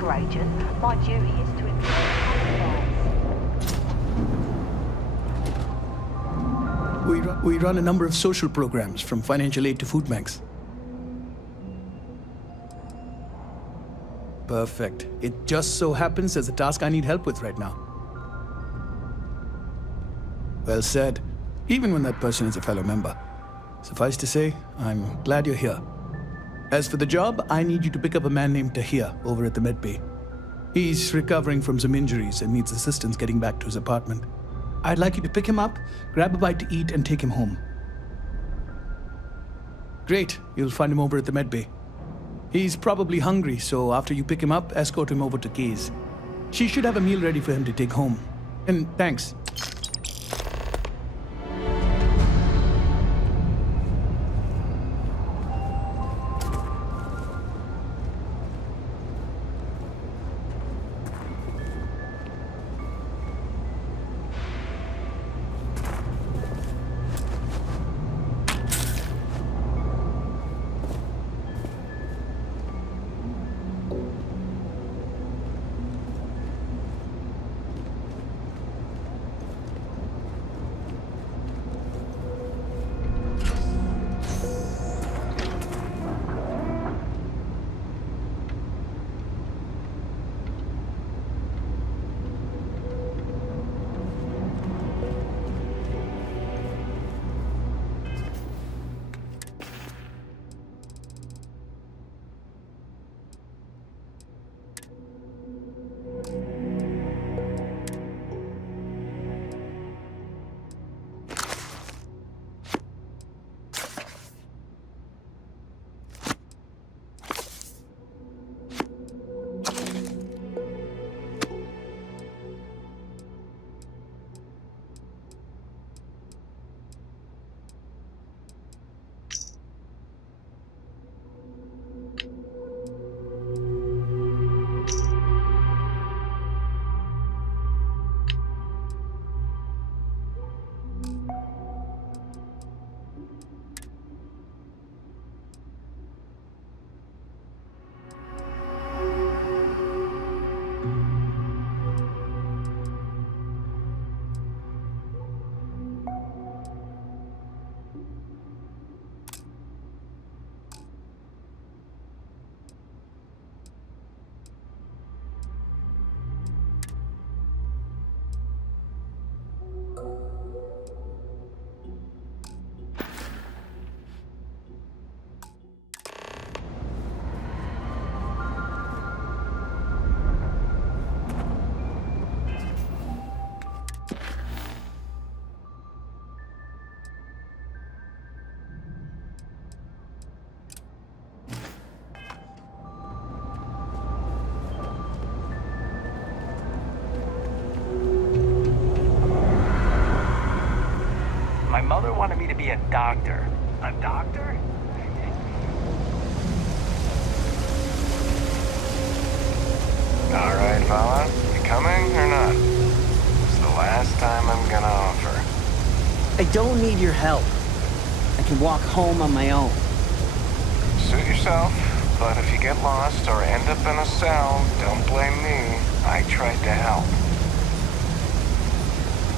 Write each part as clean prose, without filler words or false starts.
Parker agent. My duty is to investigate. We run a number of social programs, from financial aid to food banks. Perfect. It just so happens there's a task I need help with right now. Well said. Even when that person is a fellow member. Suffice to say, I'm glad you're here. As for the job, I need you to pick up a man named Tahir over at the med bay. He's recovering from some injuries and needs assistance getting back to his apartment. I'd like you to pick him up, grab a bite to eat, and take him home. Great. You'll find him over at the med bay. He's probably hungry, so after you pick him up, escort him over to Kay's. She should have a meal ready for him to take home. And thanks. My mother wanted me to be a doctor. A doctor? All right, fella. You coming or not? It's the last time I'm gonna offer. I don't need your help. I can walk home on my own. Suit yourself, but if you get lost or end up in a cell, don't blame me. I tried to help.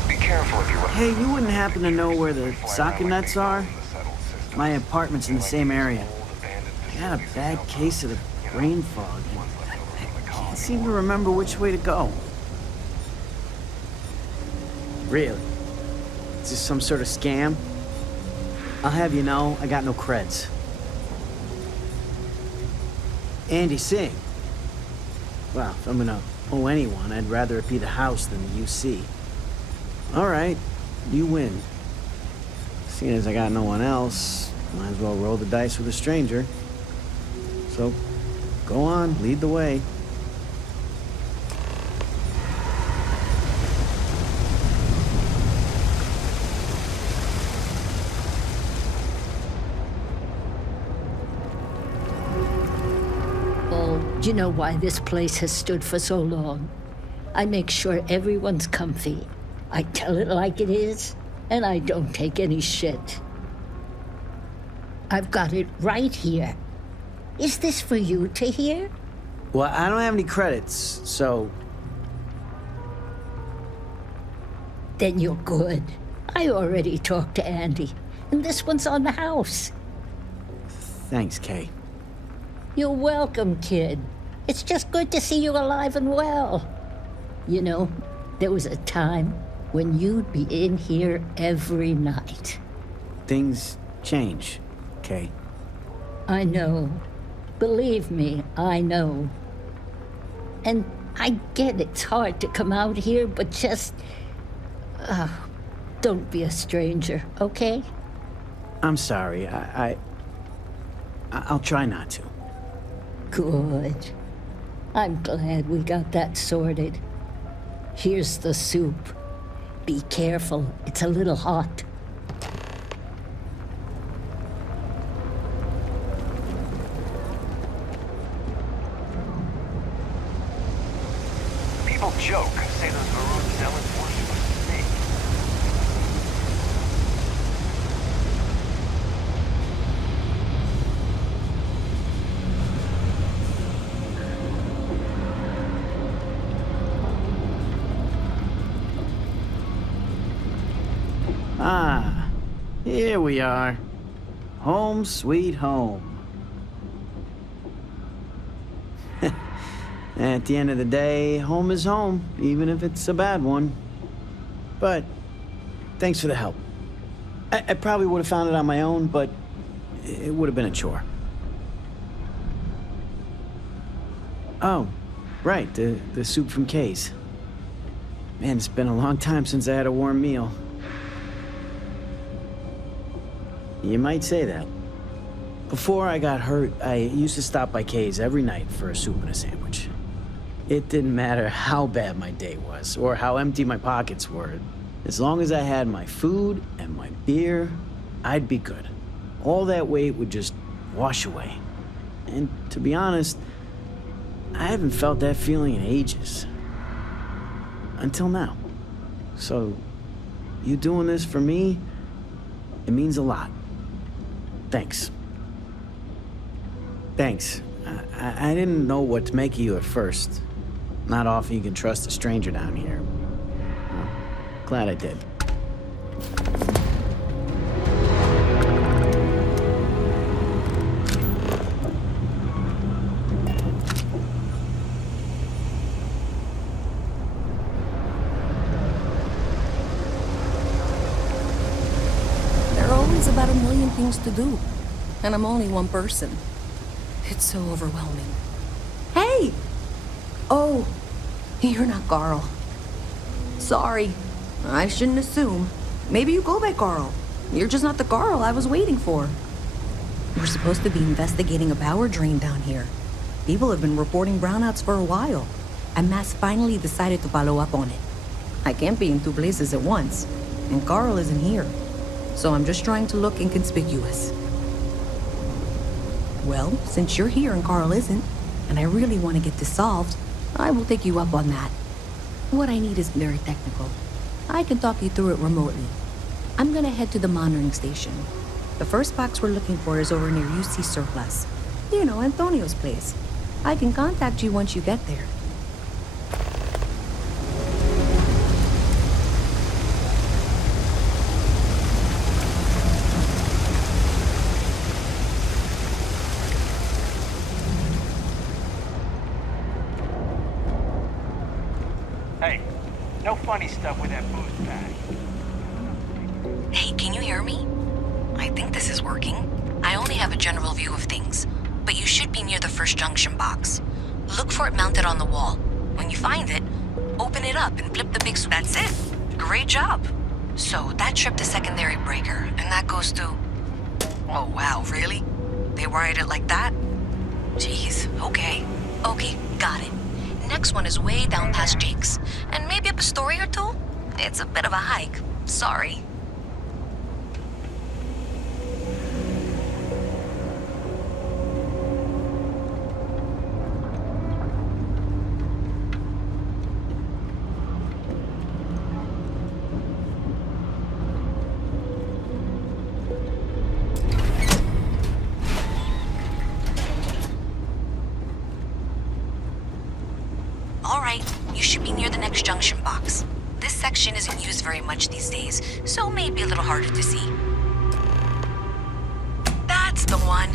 Be careful if you want. Hey, you wouldn't happen to know where the soccer nets are? My apartment's in the same area. I had a bad case of the brain fog. I can't seem to remember which way to go. Really? Is this some sort of scam? I'll have you know, I got no creds. Andy, sing. Well, if I'm gonna owe anyone, I'd rather it be the house than the UC. All right, you win. Seeing as I got no one else, might as well roll the dice with a stranger. So, go on, lead the way. You know why this place has stood for so long? I make sure everyone's comfy. I tell it like it is, and I don't take any shit. I've got it right here. Is this for you to hear? Well, I don't have any credits, so... Then you're good. I already talked to Andy, and this one's on the house. Thanks, Kay. You're welcome, kid. It's just good to see you alive and well. You know, there was a time when you'd be in here every night. Things change, Kay. I know. Believe me, I know. And I get it's hard to come out here, but just... don't be a stranger, okay? I'm sorry. I'll try not to. Good. I'm glad we got that sorted. Here's the soup. Be careful, it's a little hot. People joke, say those maroon zealots worship a snake. Ah, here we are. Home sweet home. At the end of the day, home is home, even if it's a bad one. But thanks for the help. I probably would have found it on my own, but it would have been a chore. Oh, right, the soup from Kay's. Man, it's been a long time since I had a warm meal. You might say that. Before I got hurt, I used to stop by Kay's every night for a soup and a sandwich. It didn't matter how bad my day was, or how empty my pockets were. As long as I had my food and my beer, I'd be good. All that weight would just wash away. And to be honest, I haven't felt that feeling in ages. Until now. So, you doing this for me, it means a lot. Thanks. Thanks. I didn't know what to make of you at first. Not often you can trust a stranger down here. Well, glad I did. There are always about a million things to do, and I'm only one person. It's so overwhelming. Hey! Oh, you're not Carl. Sorry, I shouldn't assume. Maybe you go by Carl. You're just not the Carl I was waiting for. We're supposed to be investigating a power drain down here. People have been reporting brownouts for a while, and Mass finally decided to follow up on it. I can't be in two places at once, and Carl isn't here. So I'm just trying to look inconspicuous. Well, since you're here and Carl isn't, and I really want to get this solved, I will take you up on that. What I need is very technical. I can talk you through it remotely. I'm gonna head to the monitoring station. The first box we're looking for is over near UC Surplus. You know, Antonio's place. I can contact you once you get there. Hey, no funny stuff with that booze bag. Hey, can you hear me? I think this is working. I only have a general view of things, but you should be near the first junction box. Look for it mounted on the wall. When you find it, open it up and flip the big... That's it! Great job! So, that tripped the secondary breaker, and that goes to... Oh, wow, really? They wired it like that? Jeez, okay. Okay, got it. Next one is way down past Jake's, and maybe up a story or two? It's a bit of a hike. Sorry. junction box. This section isn't used very much these days, so may be a little harder to see. That's the one.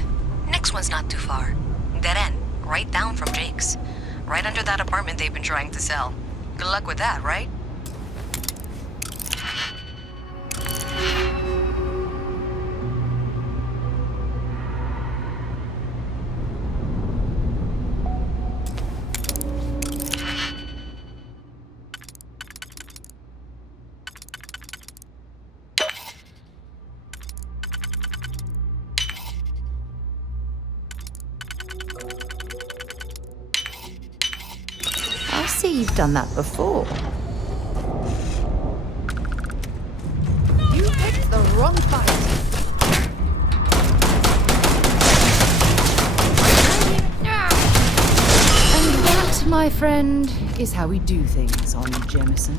Next one's not too far. Dead end, right down from Jake's. Right under that apartment they've been trying to sell. Good luck with that, right? I see you've done that before. You picked the wrong fight. And that, my friend, is how we do things on Jemison.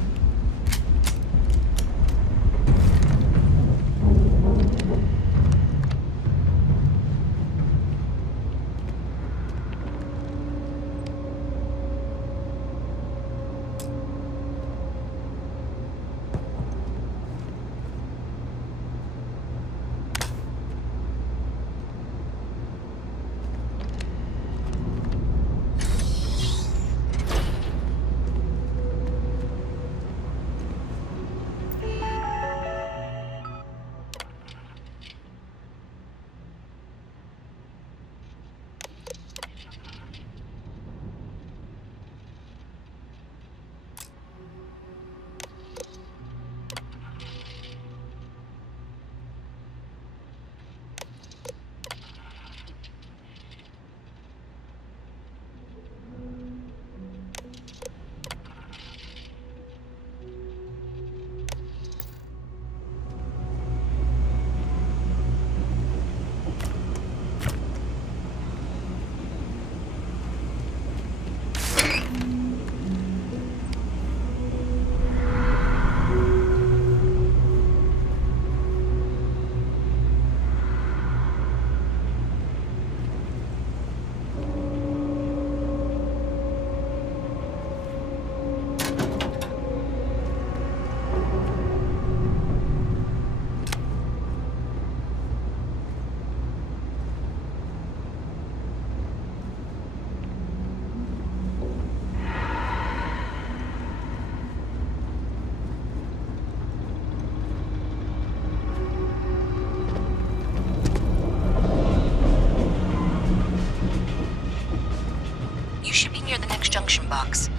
junction box.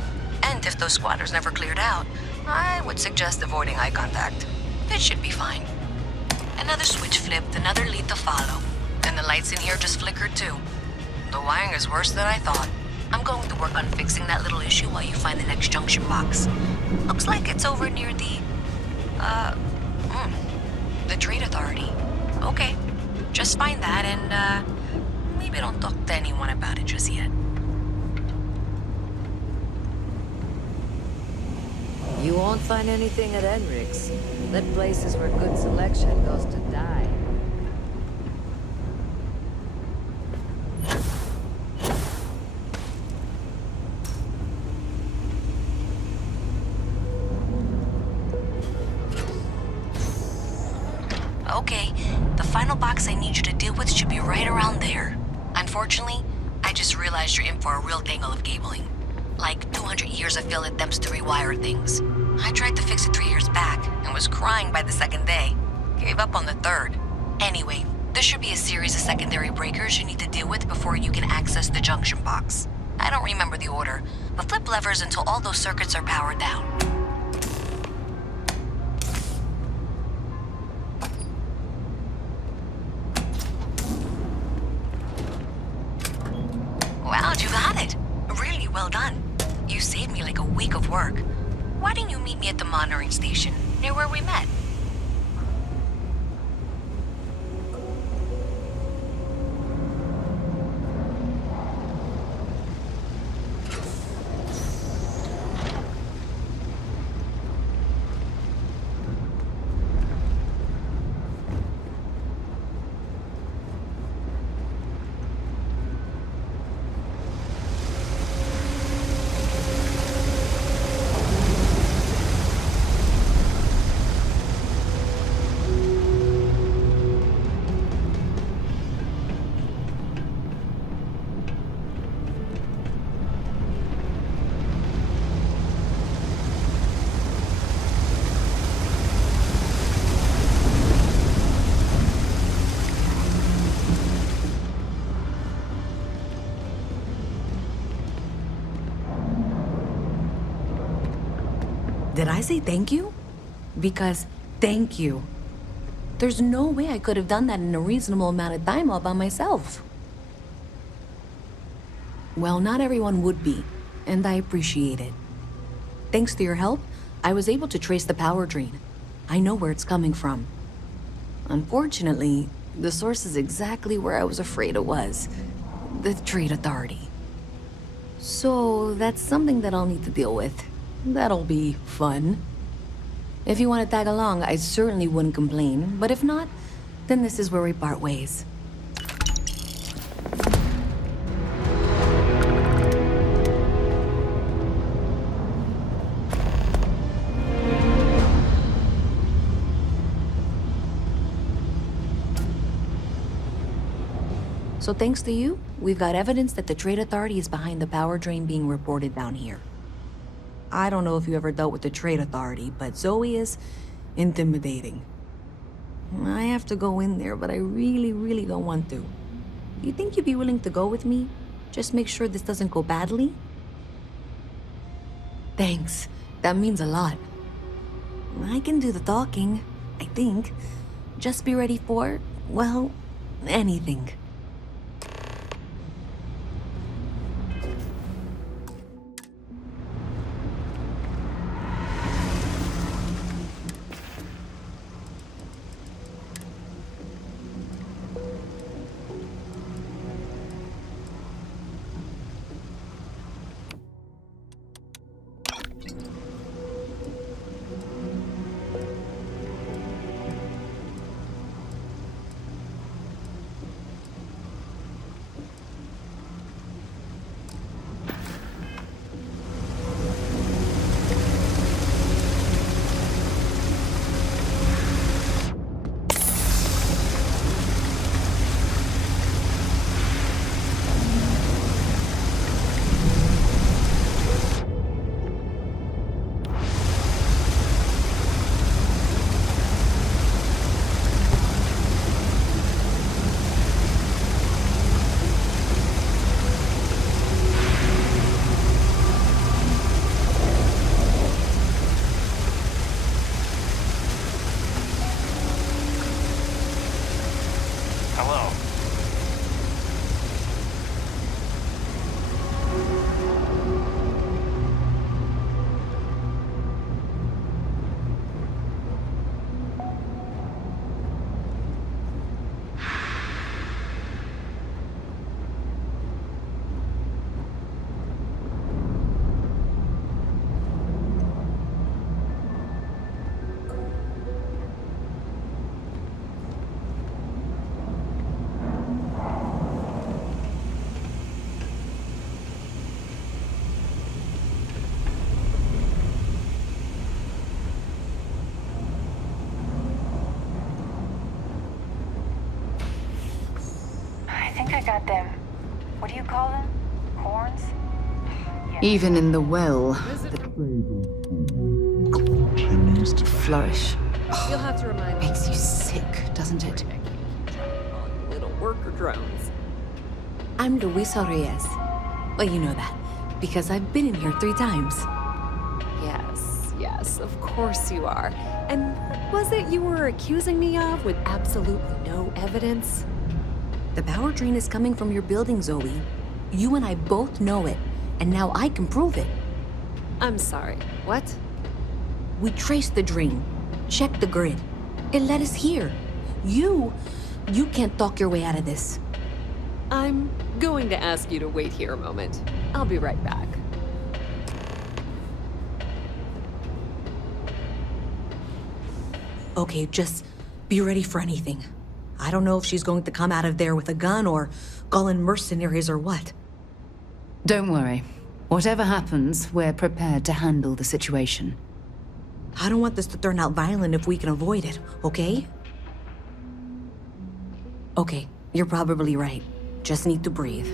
And if those squatters never cleared out, I would suggest avoiding eye contact. It should be fine. Another switch flipped, another lead to follow. And the lights in here just flickered too. The wiring is worse than I thought. I'm going to work on fixing that little issue while you find the next junction box. Looks like it's over near the Trade Authority. Okay, just find that and, maybe don't talk to anyone about it just yet. You won't find anything at Enric's. That place is where good selection goes to die. Okay, the final box I need you to deal with should be right around there. Unfortunately, I just realized you're in for a real tangle of cabling. Like 200 years of field attempts to rewire things. I tried to fix it 3 years back and was crying by the second day. Gave up on the third. Anyway, there should be a series of secondary breakers you need to deal with before you can access the junction box. I don't remember the order, but flip levers until all those circuits are powered down. Wow, you got it. Really well done. You saved me like a week of work. Why didn't you meet me at the monitoring station, near where we met? Did I say thank you? Because thank you. There's no way I could have done that in a reasonable amount of time all by myself. Well, not everyone would be, and I appreciate it. Thanks to your help, I was able to trace the power drain. I know where it's coming from. Unfortunately, the source is exactly where I was afraid it was. The Trade Authority. So that's something that I'll need to deal with. That'll be fun. If you want to tag along, I certainly wouldn't complain, but if not, then this is where we part ways. So thanks to you, we've got evidence that the Trade Authority is behind the power drain being reported down here. I don't know if you ever dealt with the Trade Authority, but Zoe is intimidating. I have to go in there, but I really don't want to. You think you'd be willing to go with me? Just make sure this doesn't go badly? Thanks. That means a lot. I can do the talking, I think. Just be ready for, well, anything. Hello. I think I got them. What do you call them? Horns? Even in the well, the flourish. You'll have to remind me. Makes you sick, doesn't it? Little worker drones. I'm Luisa Reyes. Well, you know that, because I've been in here 3 times. Yes, of course you are. And what was it you were accusing me of with absolutely no evidence? The power drain is coming from your building, Zoe. You and I both know it, and now I can prove it. I'm sorry, what? We traced the drain, checked the grid. It led us here. You can't talk your way out of this. I'm going to ask you to wait here a moment. I'll be right back. Okay, just be ready for anything. I don't know if she's going to come out of there with a gun or call in mercenaries or what. Don't worry. Whatever happens, we're prepared to handle the situation. I don't want this to turn out violent if we can avoid it, okay? Okay, you're probably right. Just need to breathe.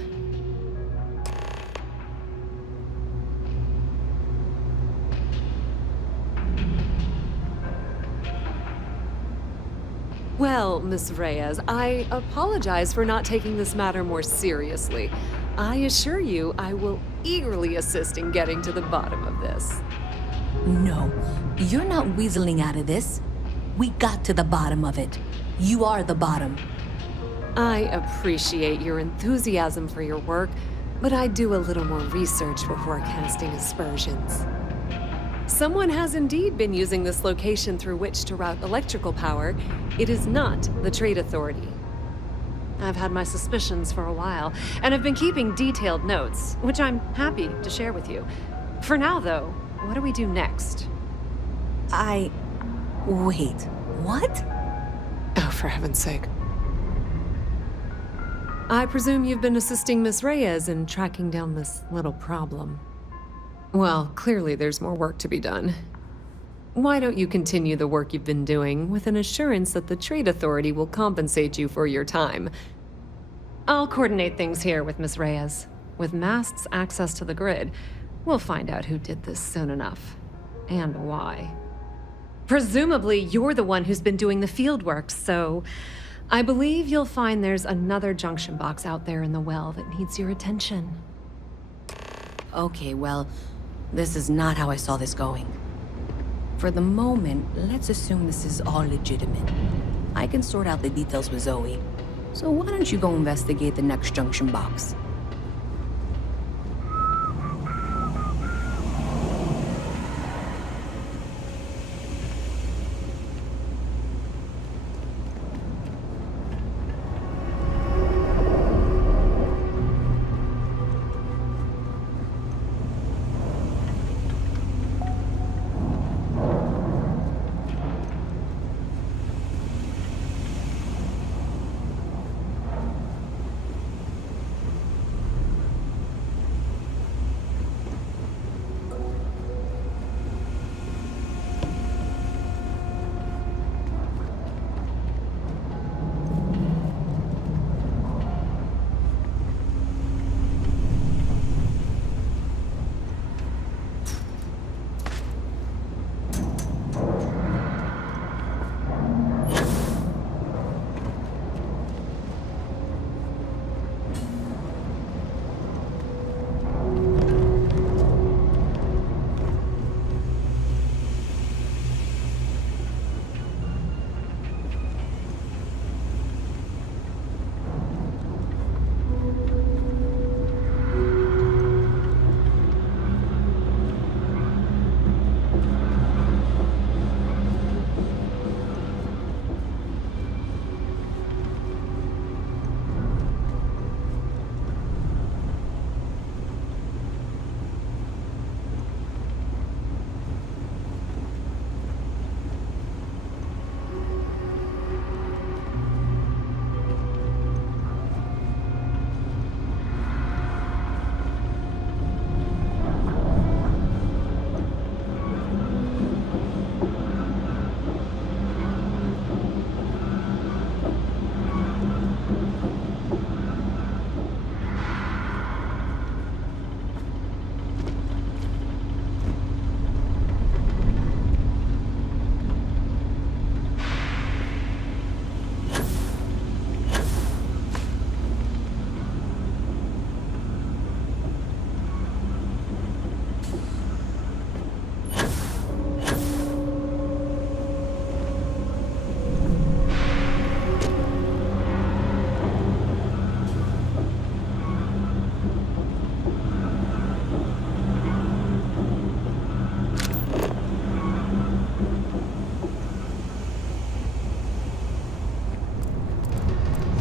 Well, Miss Reyes, I apologize for not taking this matter more seriously. I assure you I will eagerly assist in getting to the bottom of this. No, you're not weaseling out of this. We got to the bottom of it. You are the bottom. I appreciate your enthusiasm for your work, but I'd do a little more research before casting aspersions. Someone has indeed been using this location through which to route electrical power. It is not the Trade Authority. I've had my suspicions for a while, and have been keeping detailed notes, which I'm happy to share with you. For now, though, what do we do next? Wait, what? Oh, for heaven's sake. I presume you've been assisting Miss Reyes in tracking down this little problem. Well, clearly there's more work to be done. Why don't you continue the work you've been doing with an assurance that the Trade Authority will compensate you for your time? I'll coordinate things here with Miss Reyes. With Mast's access to the grid, we'll find out who did this soon enough. And why. Presumably, you're the one who's been doing the field work, so I believe you'll find there's another junction box out there in the well that needs your attention. Okay, well, this is not how I saw this going. For the moment, let's assume this is all legitimate. I can sort out the details with Zoe. So why don't you go investigate the next junction box?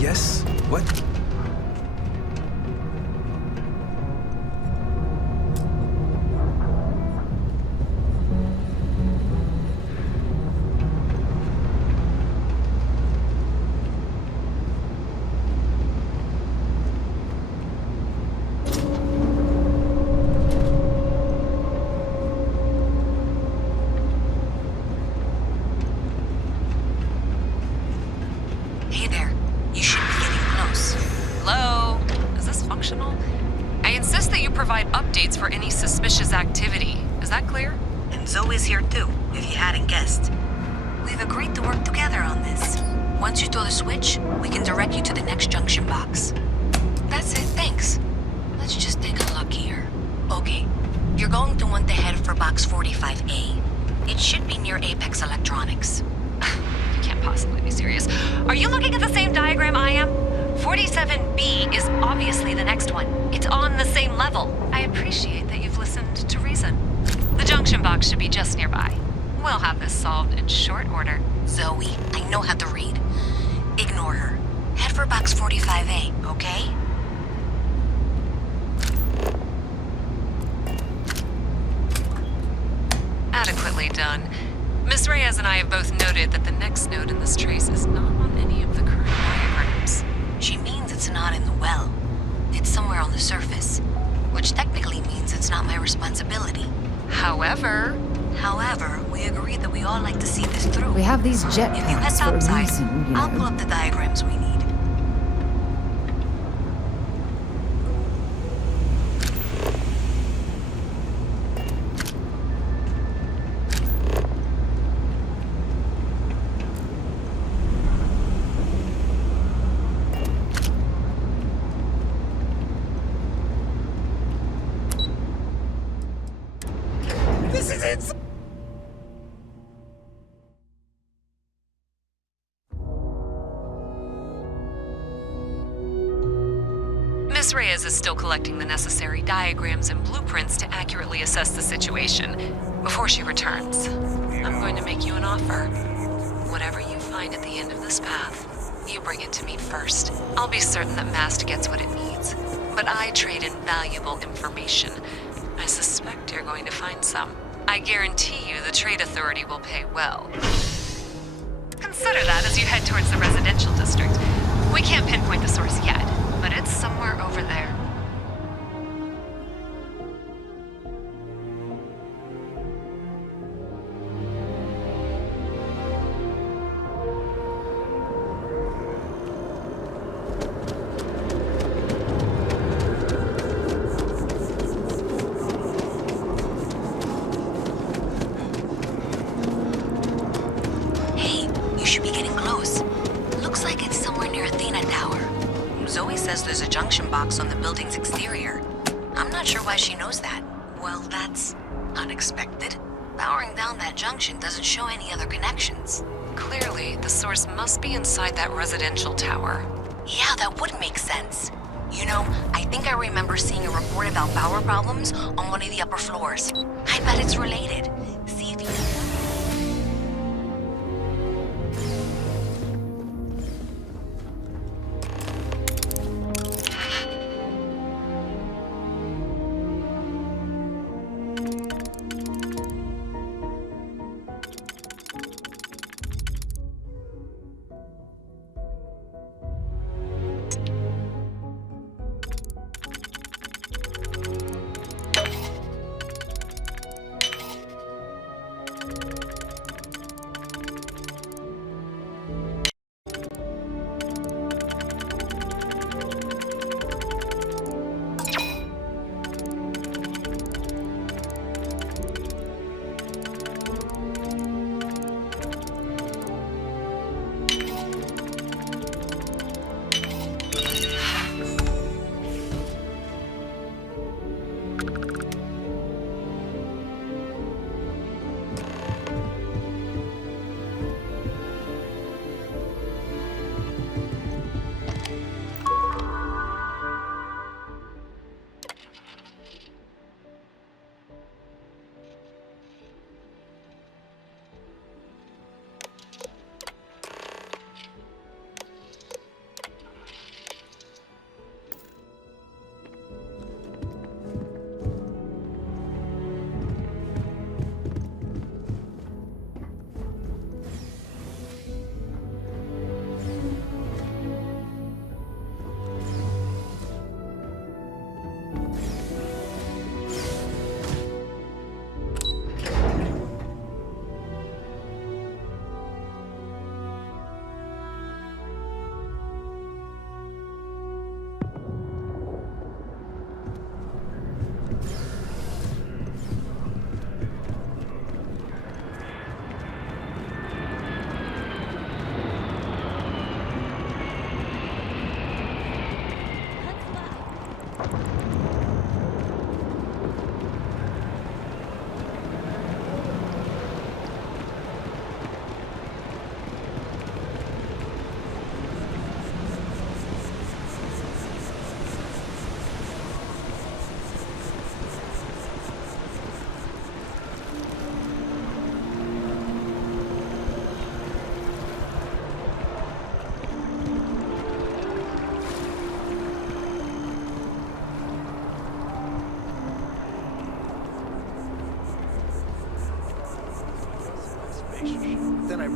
Yes? What? Hey there. You should be getting close. Hello? Is this functional? I insist that you provide updates for any suspicious activity. Is that clear? And Zoe's here too, if you hadn't guessed. We've agreed to work together on this. Once you throw the switch, we can direct you to the next junction box. That's it, thanks. Let's just take a look here. Okay, you're You're going to want to head for box 45A. It should be near Apex Electronics. You can't possibly be serious. Are you looking at the same diagram I am? 47B is obviously the next one. It's on the same level. I appreciate that you've listened to reason. The junction box should be just nearby. We'll have this solved in short order. Zoe, I know how to read. Ignore her. Head for box 45A, okay? Adequately done. Miss Reyes and I have both noted that the next node in this trace is not on any of the current diagrams. She means it's not in the well. It's somewhere on the surface, which technically means it's not my responsibility. However, we agreed that we all like to see this through. We have these If you head jetpacks for a topside, reason, you I'll pull know. up the diagrams we need. Miss Reyes is still collecting the necessary diagrams and blueprints to accurately assess the situation. Before she returns, I'm going to make you an offer. Whatever you find at the end of this path, you bring it to me first. I'll be certain that Mast gets what it needs, but I trade in valuable information. I suspect you're going to find some. I guarantee you the Trade Authority will pay well. Consider that as you head towards the residential district. We can't pinpoint the source yet, but it's somewhere over there. Hey, you should be getting close. Looks like it's somewhere near Athena Tower. Zoe says there's a junction box on the building's exterior. I'm not sure why she knows that. Well, that's unexpected. Powering down that junction doesn't show any other connections. Clearly, the source must be inside that residential tower. Yeah, that would make sense. You know, I think I remember seeing a report about power problems on one of the upper floors. I bet it's related. See if you...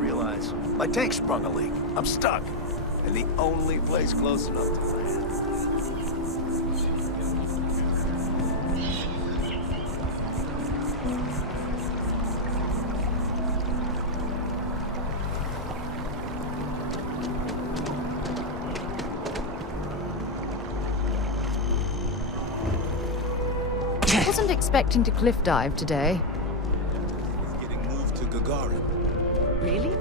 realize? My tank sprung a leak. I'm stuck. And the only place close enough to land. I wasn't expecting to cliff dive today. Getting moved to Gagarin. Really?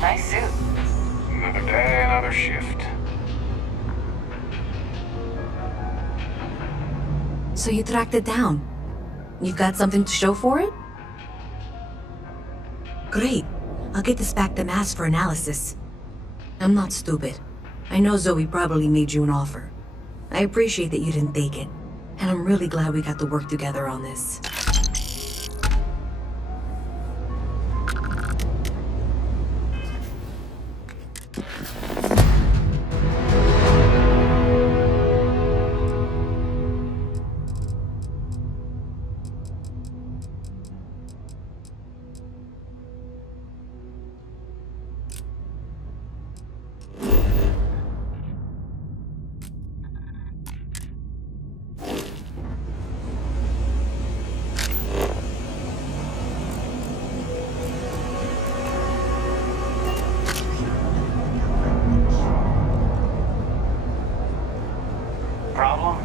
Nice suit. Another day, another shift. So you tracked it down. You've got something to show for it? Great. I'll get this back to Mass for analysis. I'm not stupid. I know Zoe probably made you an offer. I appreciate that you didn't take it. And I'm really glad we got to work together on this. Problem?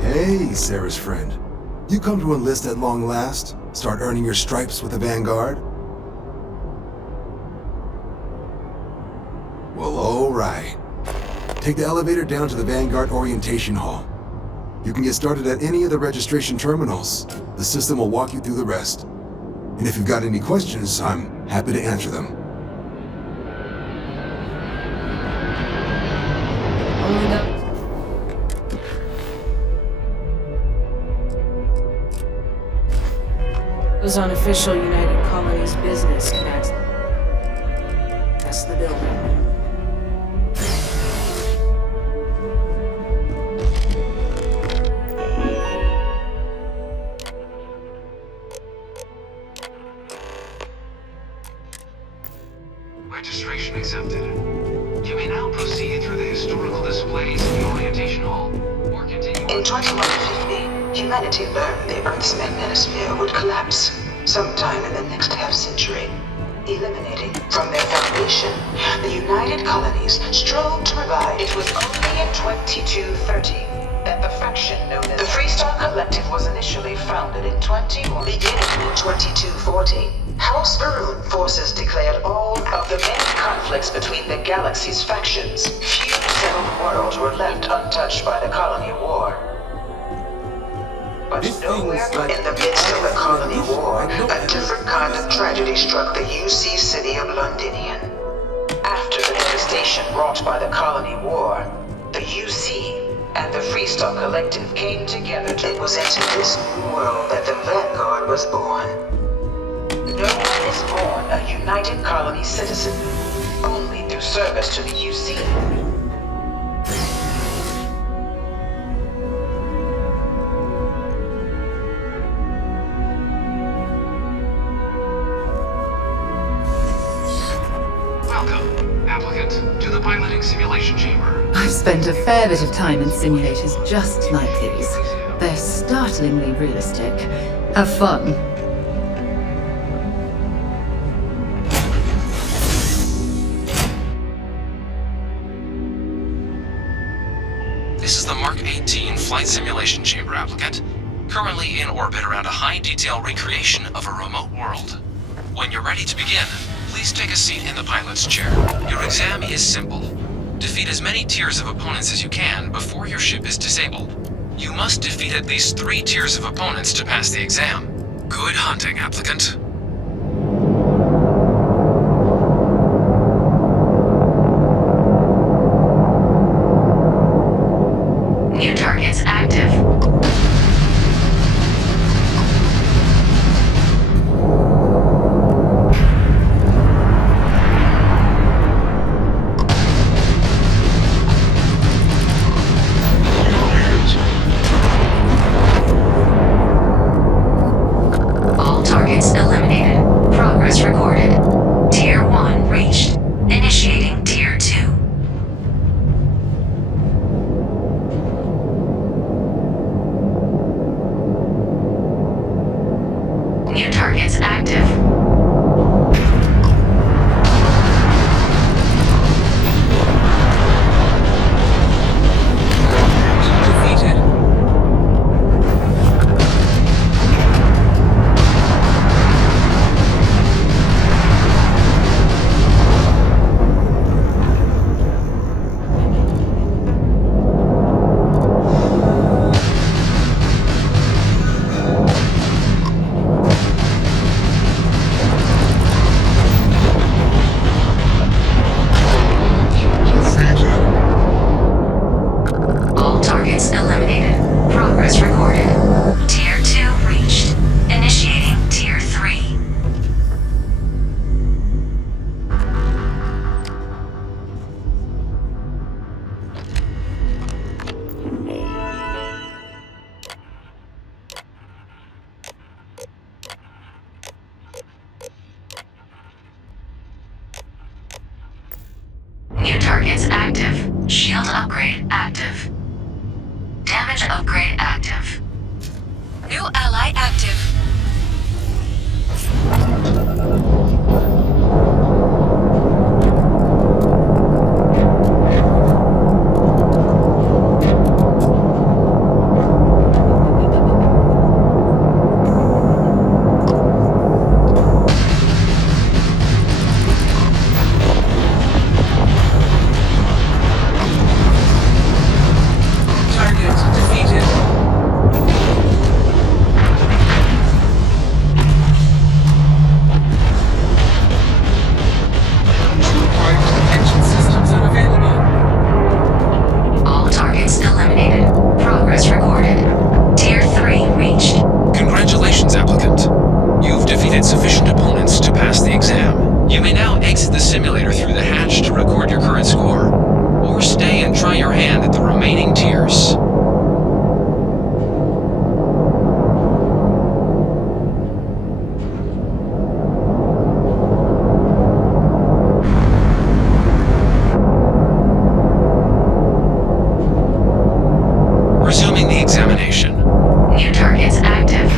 Hey, Sarah's friend. You come to enlist at long last? Start earning your stripes with the Vanguard? Well, all right. Take the elevator down to the Vanguard Orientation Hall. You can get started at any of the registration terminals. The system will walk you through the rest. And if you've got any questions, I'm happy to answer them. It was unofficial United Colonies business next. That's the building. Registration accepted. You may now proceed through the historical displays in the orientation hall, or continue. In 2150, humanity learned the Earth's magnetosphere would collapse sometime in the next half-century. Eliminating from their foundation, the United Colonies strove to provide. It was only in 2230 and the faction known as the Freestar Collective was initially founded in beginning in 2240. House Varun forces declared all of the many conflicts between the galaxy's factions. Few settled worlds were left untouched by the Colony War. But nowhere in the midst of the Colony War, a different kind of tragedy struck the UC city of Londinian. After the devastation wrought by the Colony War, the UC and the Freestar Collective came together. It was into this new world that the Vanguard was born. No one is born a united colony citizen, only through service to the UC. Welcome, applicant, to the piloting simulation chamber. I've spent a fair bit of time in simulators just like these. They're startlingly realistic. Have fun. This is the Mark 18 flight simulation chamber, applicant. Currently in orbit around a high-detail recreation of a remote world. When you're ready to begin, please take a seat in the pilot's chair. Your exam is simple. Defeat as many tiers of opponents as you can before your ship is disabled. You must defeat at least 3 tiers of opponents to pass the exam. Good hunting, applicant. New targets active. All targets eliminated. Progress recorded. Tier 1 reached. Initiating Tier 2. New targets active. Defeated. All targets eliminated. Progress recorded. Tier 2 reached. Initiating Tier 3. New targets active. Shield upgrade active. Damage upgrade active. New ally active. Target defeated. Detection systems unavailable. All targets eliminated. Progress recorded. Tier 3 reached. Congratulations, applicant. You've defeated sufficient opponents to pass the exam. You may now exit the simulator through the hatch to record your current score, or stay and try your hand at the remaining tiers. Resuming the examination. New targets active.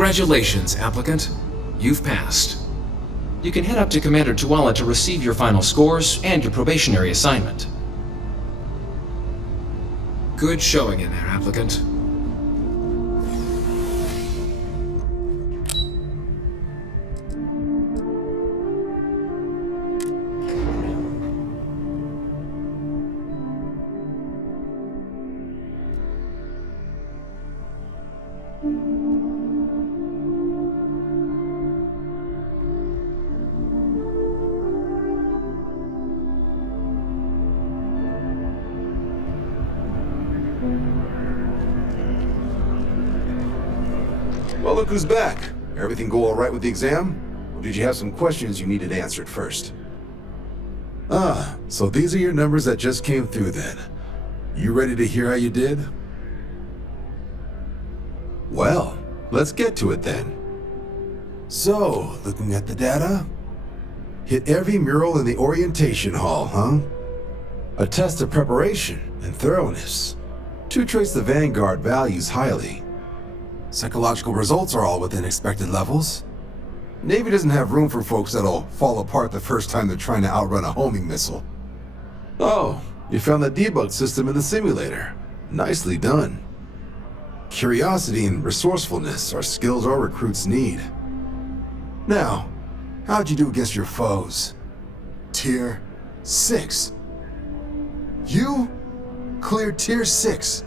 Congratulations, applicant. You've passed. You can head up to Commander Tuala to receive your final scores and your probationary assignment. Good showing in there, applicant. Well, look who's back. Everything go all right with the exam? Or did you have some questions you needed answered first? Ah, so these are your numbers that just came through then. You ready to hear how you did? Well, let's get to it then. So, looking at the data, hit every mural in the orientation hall, huh? A test of preparation and thoroughness. Two traits the Vanguard values highly. Psychological results are all within expected levels. Navy doesn't have room for folks that'll fall apart the first time they're trying to outrun a homing missile. Oh, you found the debug system in the simulator. Nicely done. Curiosity and resourcefulness are skills our recruits need. Now, how'd you do against your foes? Tier 6. You cleared Tier 6.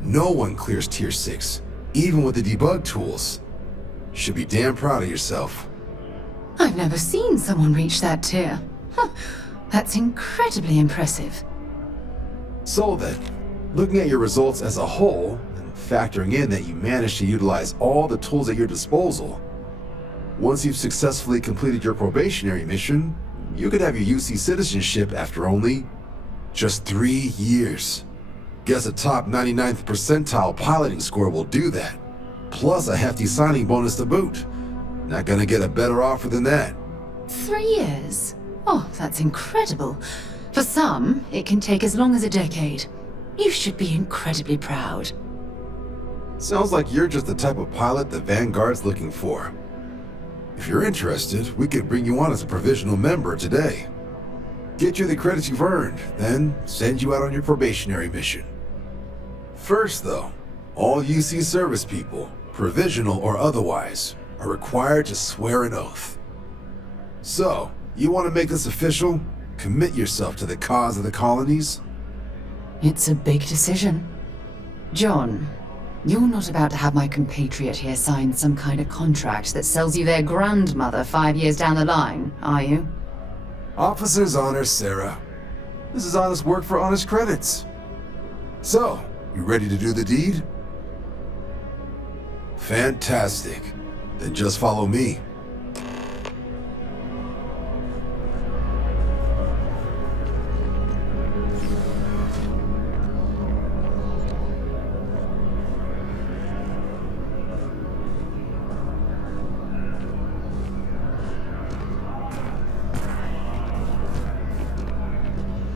No one clears Tier 6. Even with the debug tools. Should be damn proud of yourself. I've never seen someone reach that tier. Huh. That's incredibly impressive. So then, looking at your results as a whole, and factoring in that you managed to utilize all the tools at your disposal, once you've successfully completed your probationary mission, you could have your UC citizenship after only just 3 years. Guess a top 99th percentile piloting score will do that. Plus a hefty signing bonus to boot. Not gonna get a better offer than that. 3 years? Oh, that's incredible. For some, it can take as long as a decade. You should be incredibly proud. Sounds like you're just the type of pilot the Vanguard's looking for. If you're interested, we could bring you on as a provisional member today. Get you the credits you've earned, then send you out on your probationary mission. First, though, all UC service people, provisional or otherwise, are required to swear an oath. So, you want to make this official? Commit yourself to the cause of the colonies? It's a big decision. John, you're not about to have my compatriot here sign some kind of contract that sells you their grandmother 5 years down the line, are you? Officer's honor, Sarah. This is honest work for honest credits. So, you ready to do the deed? Fantastic. Then just follow me.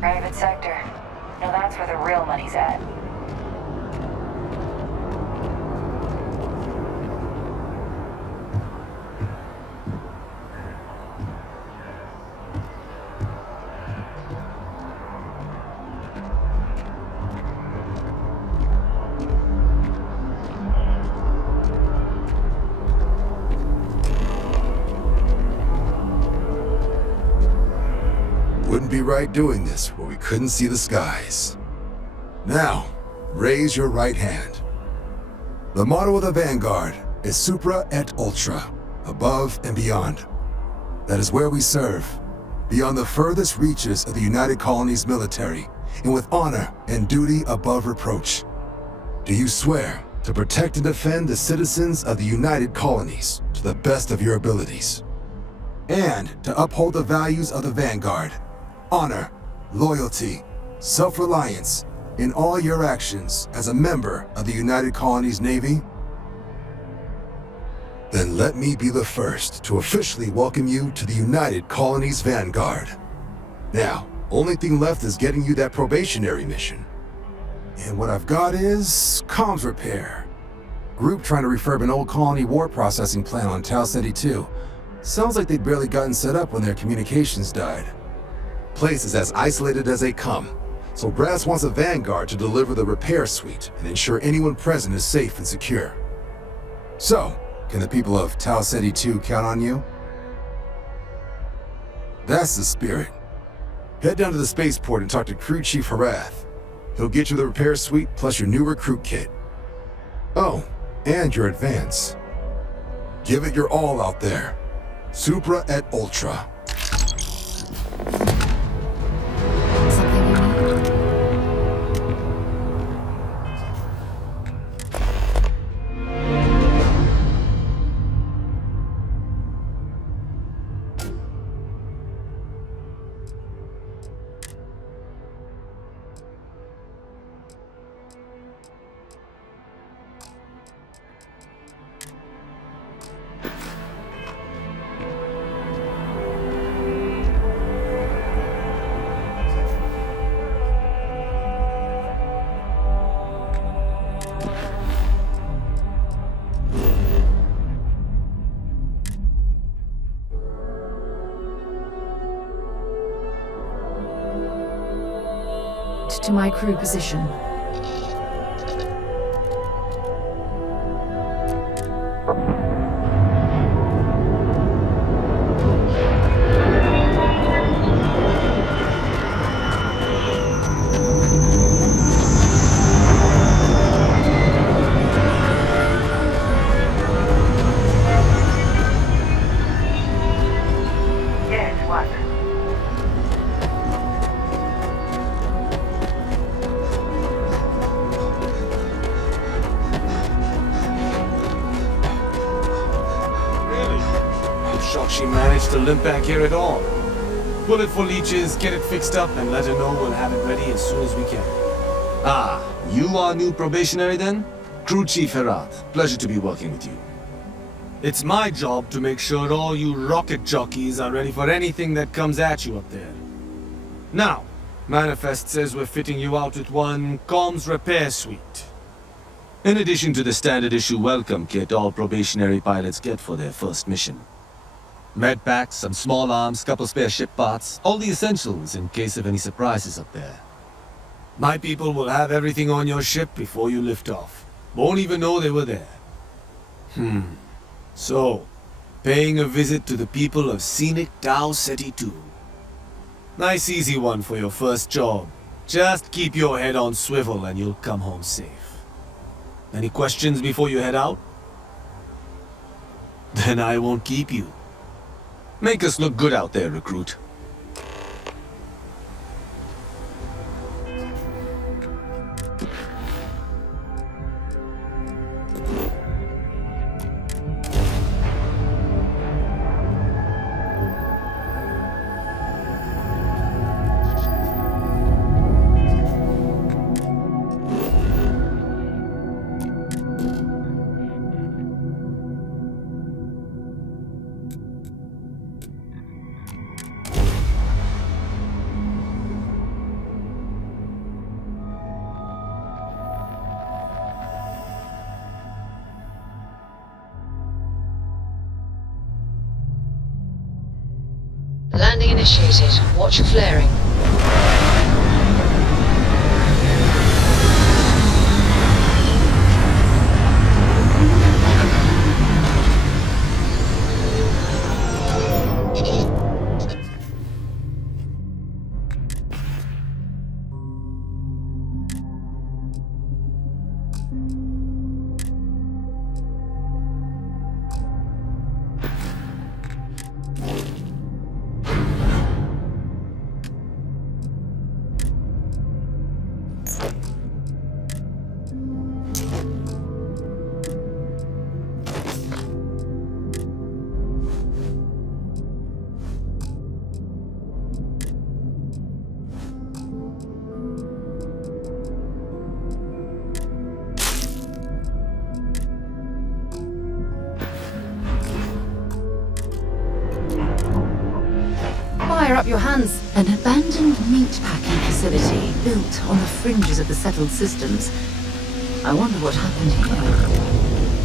Private sector. Now that's where the real money's at. Wouldn't be right doing this where we couldn't see the skies. Now, raise your right hand. The motto of the Vanguard is Supra et Ultra, above and beyond. That is where we serve, beyond the furthest reaches of the United Colonies military, and with honor and duty above reproach. Do you swear to protect and defend the citizens of the United Colonies to the best of your abilities, and to uphold the values of the Vanguard? Honor, loyalty, self-reliance in all your actions as a member of the United Colonies Navy? Then let me be the first to officially welcome you to the United Colonies Vanguard. Now, only thing left is getting you that probationary mission. And what I've got is comms repair. group trying to refurb an old colony war processing plant on Tau Ceti 2. Sounds like they'd barely gotten set up when their communications died. Place is as isolated as they come, so Brass wants a vanguard to deliver the repair suite and ensure anyone present is safe and secure. So, can the people of Tau Ceti 2 count on you? That's the spirit. Head down to the spaceport and talk to Crew Chief Harath. He'll get you the repair suite plus your new recruit kit. Oh, and your advance. Give it your all out there. Supra et Ultra. To my crew position. Yes, what? Shocked she managed to limp back here at all. Pull it for leeches, get it fixed up, and let her know we'll have it ready as soon as we can. Ah, you are new probationary then? Crew Chief Herath, pleasure to be working with you. It's my job to make sure all you rocket jockeys are ready for anything that comes at you up there. Now, Manifest says we're fitting you out with one comms repair suite. In addition to the standard issue welcome kit all probationary pilots get for their first mission. Med packs, some small arms, couple spare ship parts, all the essentials in case of any surprises up there. My people will have everything on your ship before you lift off. Won't even know they were there. So, paying a visit to the people of scenic Tau Ceti 2. Nice easy one for your first job. Just keep your head on swivel and you'll come home safe. Any questions before you head out? Then I won't keep you. Make us look good out there, recruit. Landing initiated. Watch for flaring. Fire up your hands. An abandoned meat-packing facility built on the fringes of the settled systems. I wonder what happened here.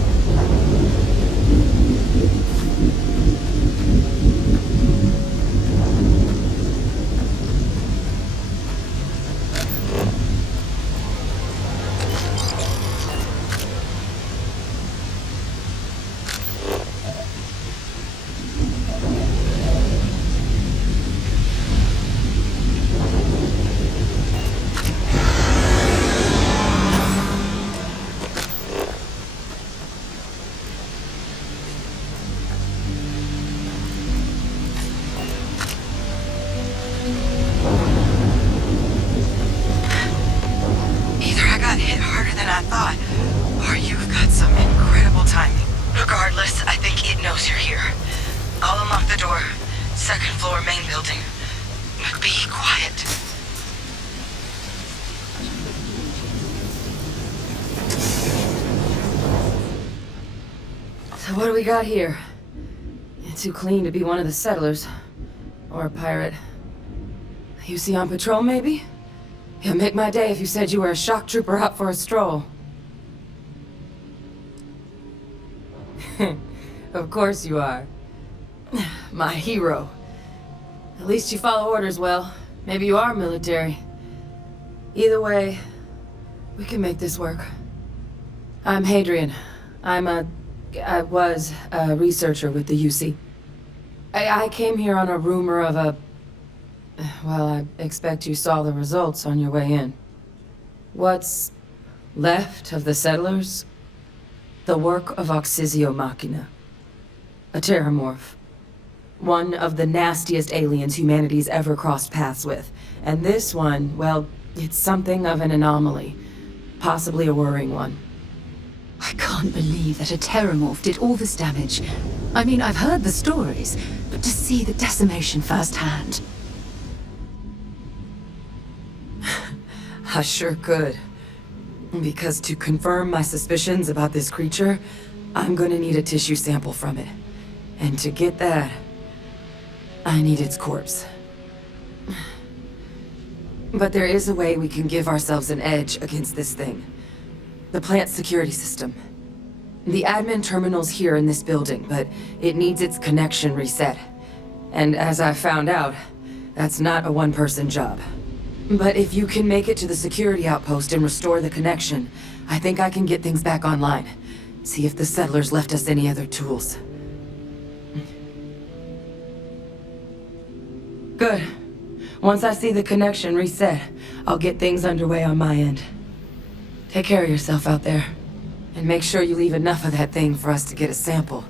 Second floor main building. But be quiet. So what do we got here? You're too clean to be one of the settlers. Or a pirate. You see on patrol, maybe? It'd make my day if you said you were a shock trooper out for a stroll. Of course you are. My hero. At least you follow orders well. Maybe you are military. Either way, we can make this work. I'm Hadrian. I was a researcher with the UC. I came here on a rumor of a... Well, I expect you saw the results on your way in. What's left of the settlers? The work of Oxysio Machina. A terramorph. One of the nastiest aliens humanity's ever crossed paths with. And this one, well, it's something of an anomaly. Possibly a worrying one. I can't believe that a terramorph did all this damage. I mean, I've heard the stories, but to see the decimation firsthand. I sure could. Because to confirm my suspicions about this creature, I'm gonna need a tissue sample from it. And to get that, I need its corpse. But there is a way we can give ourselves an edge against this thing. The plant security system. The admin terminal's here in this building, but it needs its connection reset. And as I found out, that's not a one-person job. But if you can make it to the security outpost and restore the connection, I think I can get things back online. See if the settlers left us any other tools. Good. Once I see the connection reset, I'll get things underway on my end. Take care of yourself out there. And make sure you leave enough of that thing for us to get a sample.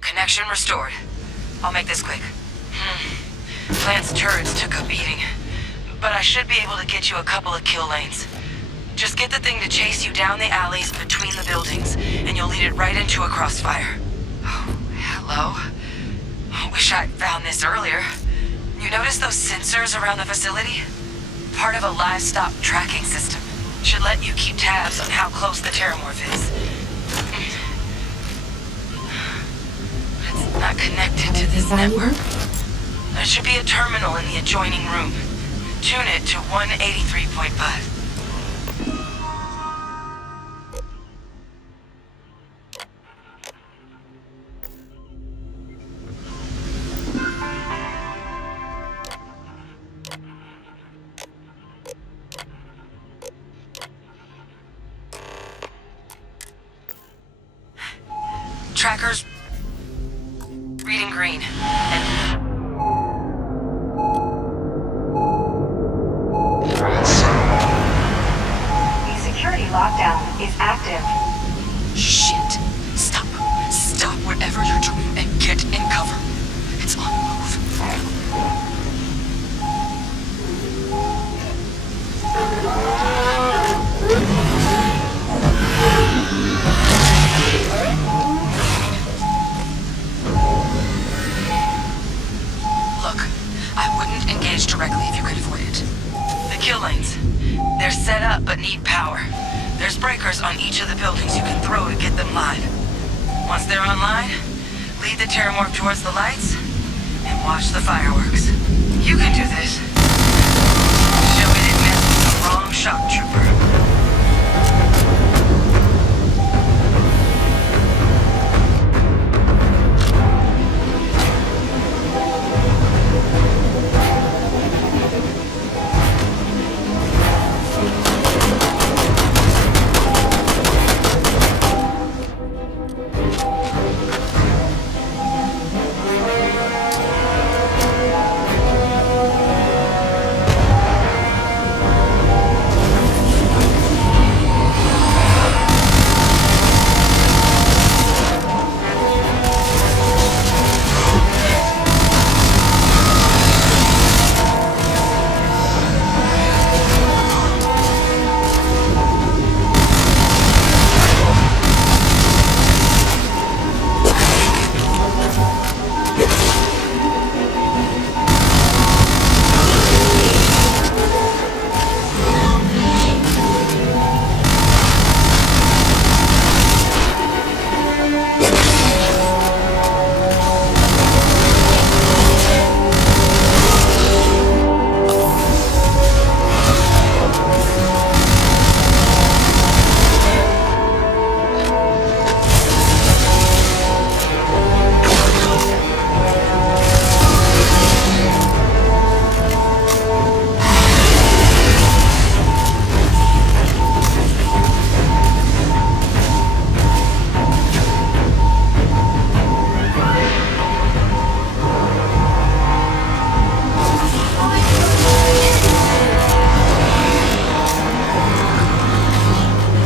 Connection restored. I'll make this quick. Plant's turrets took a beating, but I should be able to get you a couple of kill lanes. Just get the thing to chase you down the alleys between the buildings, and you'll lead it right into a crossfire. Oh, hello. Wish I'd found this earlier. You notice those sensors around the facility? Part of a livestock tracking system. Should let you keep tabs on how close the terramorph is. It's not connected to this network. There should be a terminal in the adjoining room. Tune it to 183.5. Trackers reading green. And the security lockdown is active. shit. Stop. Stop whatever you're doing and get in cover. It's on the move. up but need power. There's breakers on each of the buildings you can throw to get them live. Once they're online, lead the Terramorph towards the lights and watch the fireworks. You can do this. Show me didn't mess with the wrong shock trooper.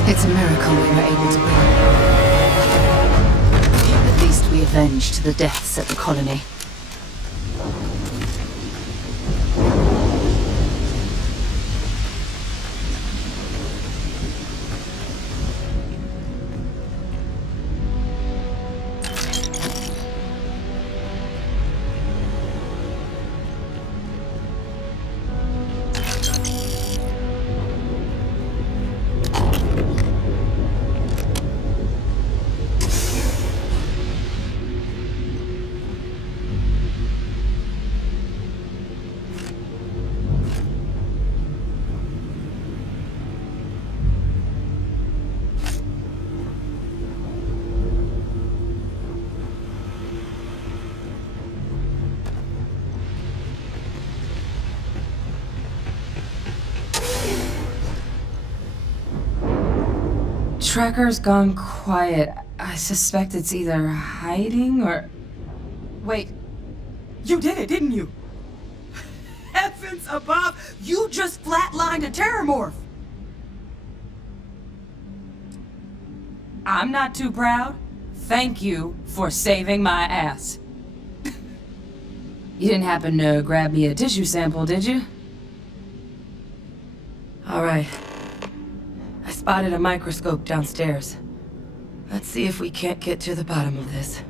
It's a miracle we were able to bring. At least we avenged the deaths at the colony. Tracker's gone quiet. I suspect it's either hiding or... Wait. You did it, didn't you? Heavens above! You just flatlined a Terramorph! I'm not too proud. Thank you for saving my ass. You didn't happen to grab me a tissue sample, did you? Alright. I spotted a microscope downstairs. Let's see if we can't get to the bottom of this.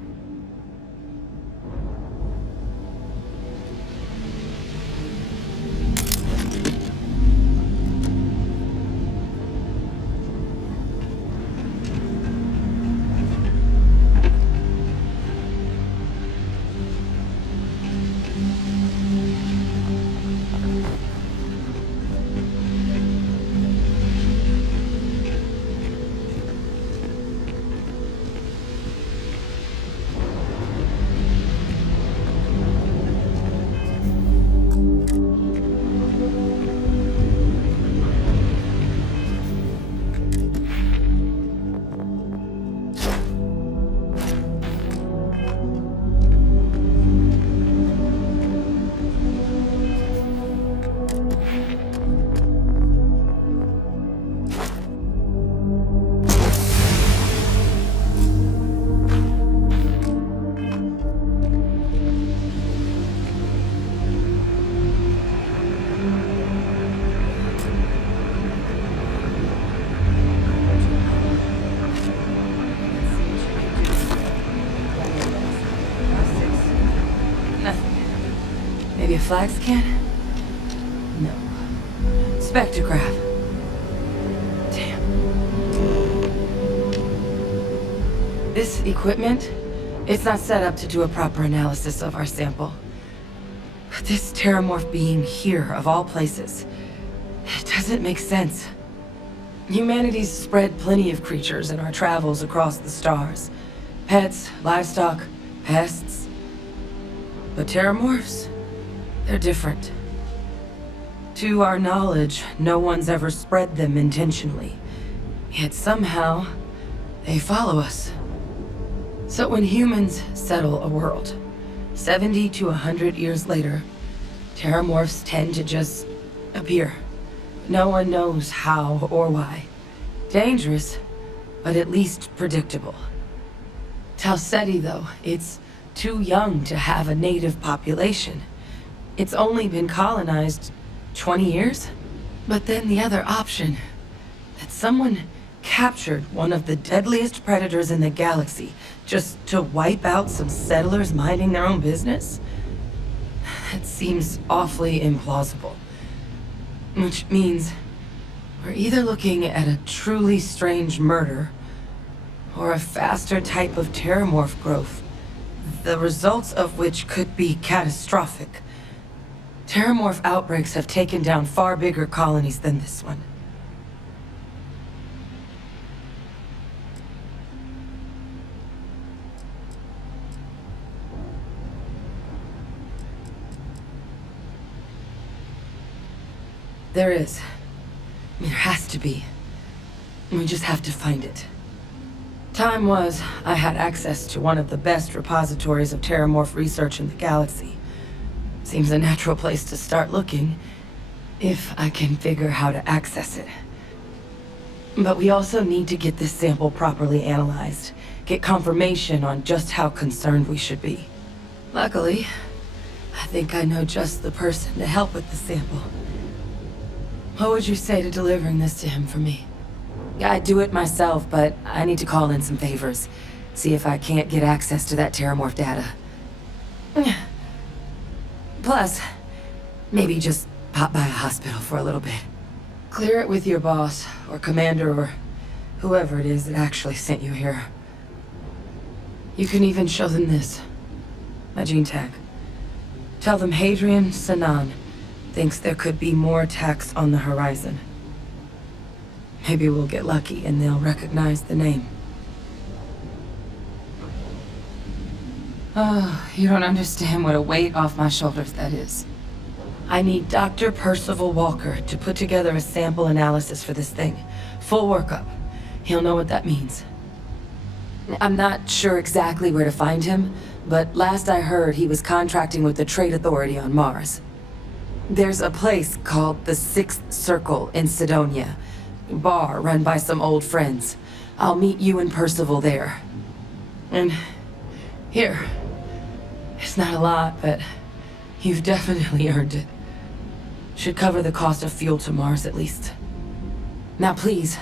Maybe a flax can? No. Spectrograph. This equipment, it's not set up to do a proper analysis of our sample. But this terramorph being here, of all places, it doesn't make sense. Humanity's spread plenty of creatures in our travels across the stars. Pets, livestock, pests. But terramorphs, they're different. To our knowledge, no one's ever spread them intentionally. Yet somehow, they follow us. So when humans settle a world, 70 to 100 years later, terramorphs tend to just appear. No one knows how or why. Dangerous, but at least predictable. Talseti, though, it's too young to have a native population. It's only been colonized 20 years? But then the other option, that someone captured one of the deadliest predators in the galaxy just to wipe out some settlers minding their own business? That seems awfully implausible. Which means we're either looking at a truly strange murder or a faster type of terramorph growth, the results of which could be catastrophic. Terramorph outbreaks have taken down far bigger colonies than this one. There is. There has to be. We just have to find it. Time was, I had access to one of the best repositories of terramorph research in the galaxy. Seems a natural place to start looking, if I can figure how to access it. But we also need to get this sample properly analyzed, get confirmation on just how concerned we should be. Luckily, I think I know just the person to help with the sample. What would you say to delivering this to him for me? I'd do it myself, but I need to call in some favors. See if I can't get access to that terramorph data. Plus, maybe just pop by a hospital for a little bit. Clear it with your boss, or commander, or whoever it is that actually sent you here. You can even show them this. My gene tag. Tell them Hadrian Sanan thinks there could be more attacks on the horizon. Maybe we'll get lucky and they'll recognize the name. Oh, you don't understand what a weight off my shoulders that is. I need Dr. Percival Walker to put together a sample analysis for this thing. Full workup. He'll know what that means. I'm not sure exactly where to find him, but last I heard he was contracting with the Trade Authority on Mars. There's a place called the Sixth Circle in Sidonia. Bar run by some old friends. I'll meet you and Percival there. And here. It's not a lot, but you've definitely earned it. Should cover the cost of fuel to Mars at least. Now please,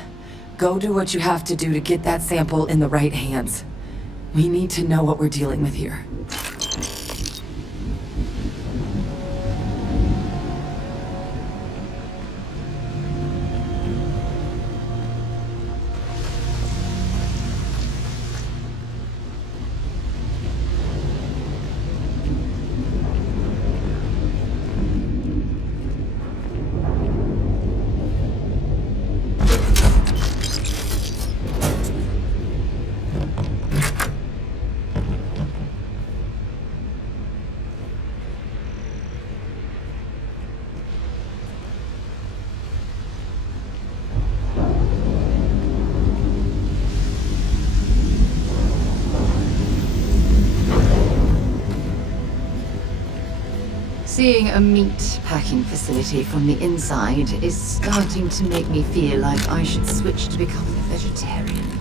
go do what you have to do to get that sample in the right hands. We need to know what we're dealing with here. Seeing a meat packing facility from the inside is starting to make me feel like I should switch to becoming a vegetarian.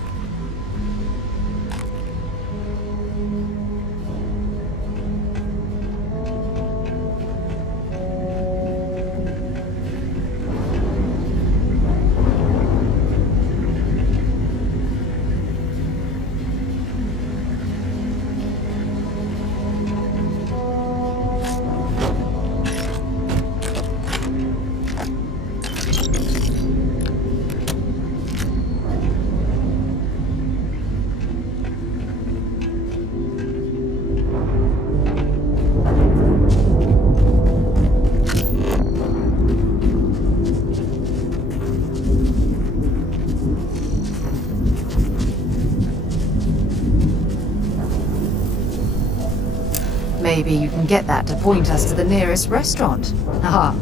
Maybe you can get that to point us to the nearest restaurant. Haha.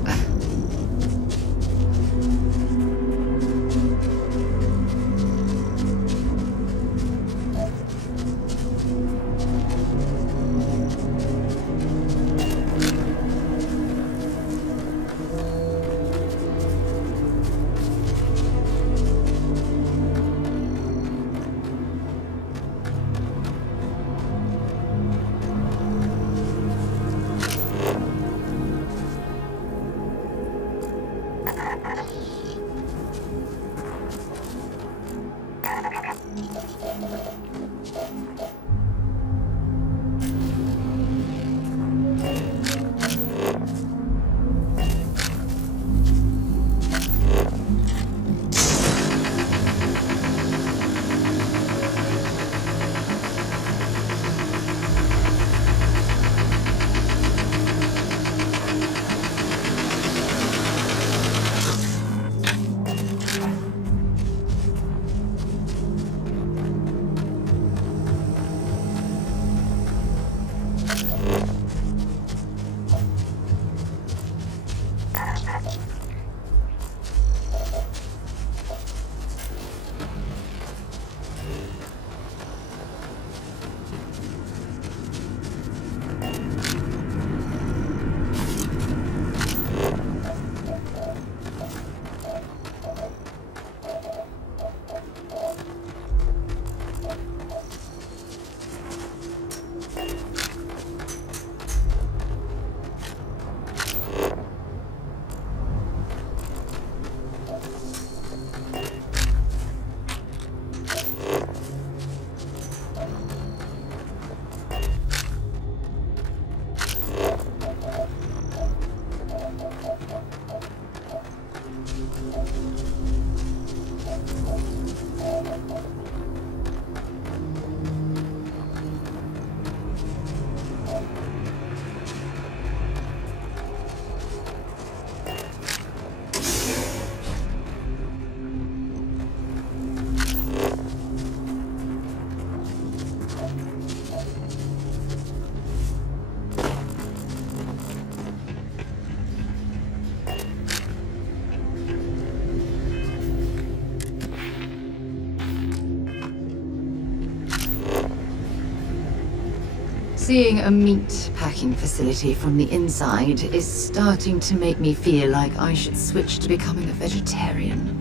Seeing a meat packing facility from the inside is starting to make me feel like I should switch to becoming a vegetarian.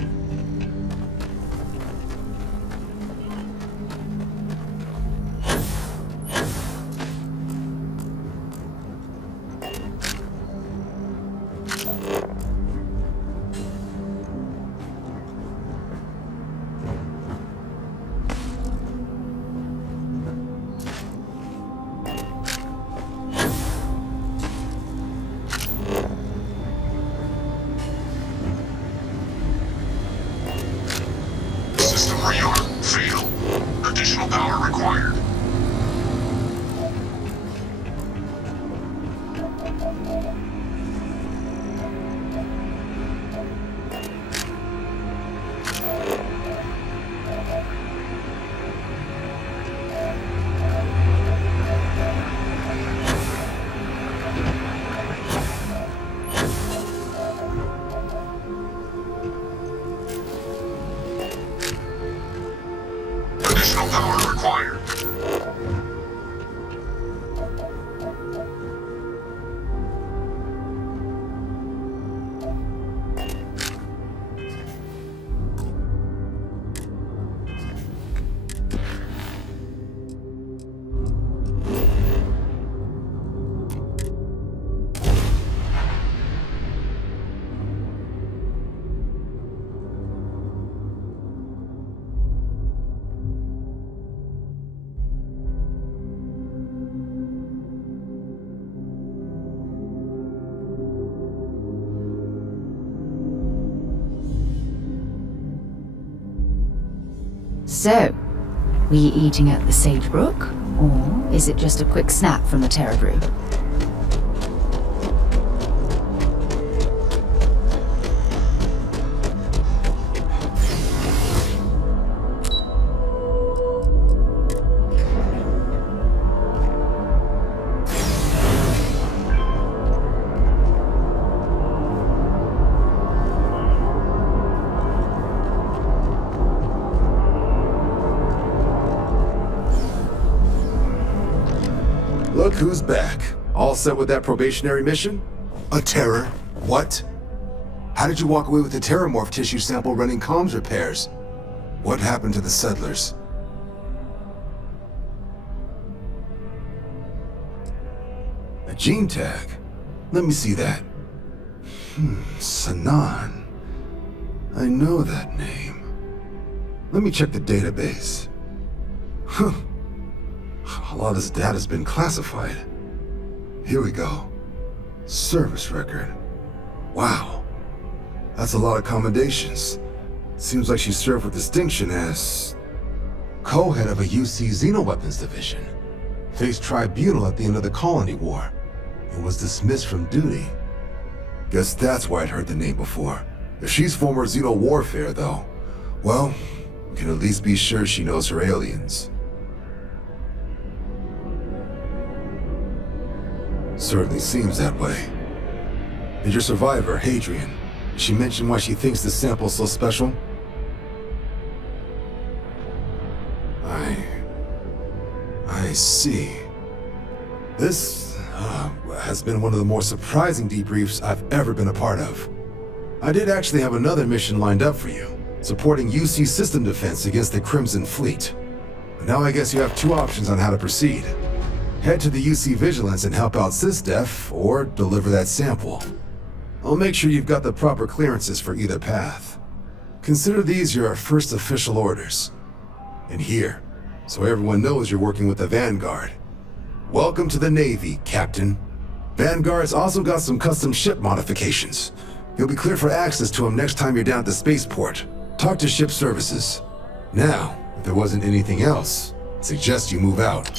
So, we eating at the Sagebrook, or is it just a quick snap from the Terror Brew? who's back? All set with that probationary mission? A terror? What? How did you walk away with the terramorph tissue sample running comms repairs? What happened to the settlers? A gene tag? Let me see that. Sanan. I know that name. Let me check the database. Huh. A lot of this data's been classified. Here we go. Service record. Wow. That's a lot of commendations. Seems like she served with distinction as co-head of a UC Xenoweapons division. Faced tribunal at the end of the Colony War and was dismissed from duty. Guess that's why I'd heard the name before. If she's former Xeno warfare, though, well, we can at least be sure she knows her aliens. Certainly seems that way. And your survivor, Hadrian, did she mention why she thinks the sample's so special? I see. This has been one of the more surprising debriefs I've ever been a part of. I did actually have another mission lined up for you, supporting UC system defense against the Crimson Fleet. But now I guess you have two options on how to proceed. Head to the UC Vigilance and help out SysDef, or deliver that sample. I'll make sure you've got the proper clearances for either path. Consider these your first official orders. And here, so everyone knows you're working with the Vanguard. Welcome to the Navy, Captain. Vanguard's also got some custom ship modifications. You'll be cleared for access to them next time you're down at the spaceport. Talk to ship services. Now, if there wasn't anything else, I'd suggest you move out.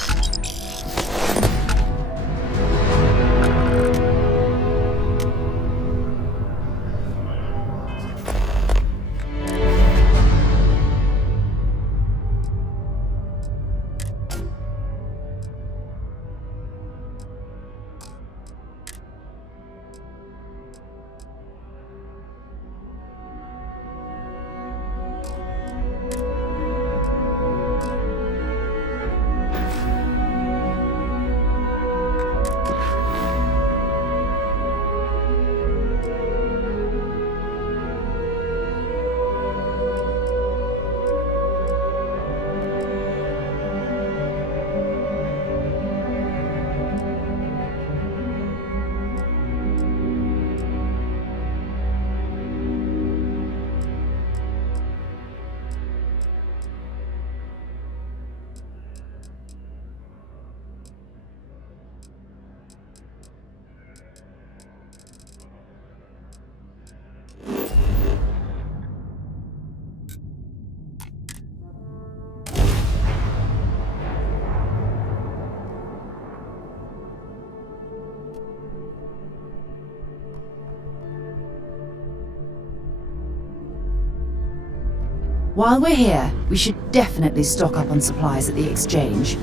While we're here, we should definitely stock up on supplies at the exchange.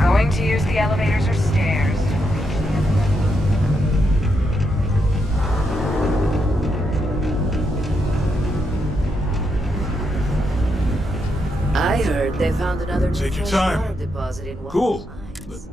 Going to use the elevators or stairs? I heard they found another Take your fresh time. water deposit in one Cool. of the mines.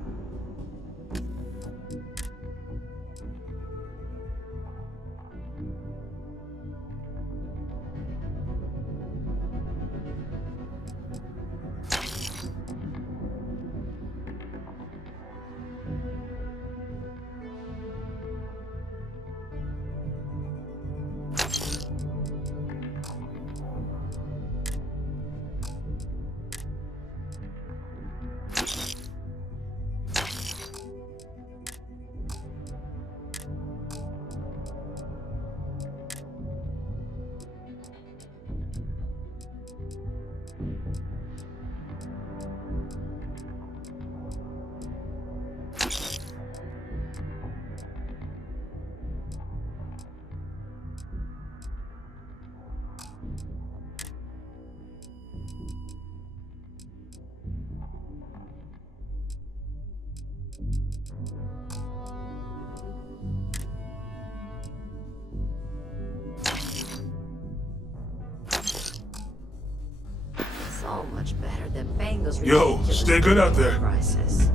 So much better than Bango's Yo, stay good out there. Prices.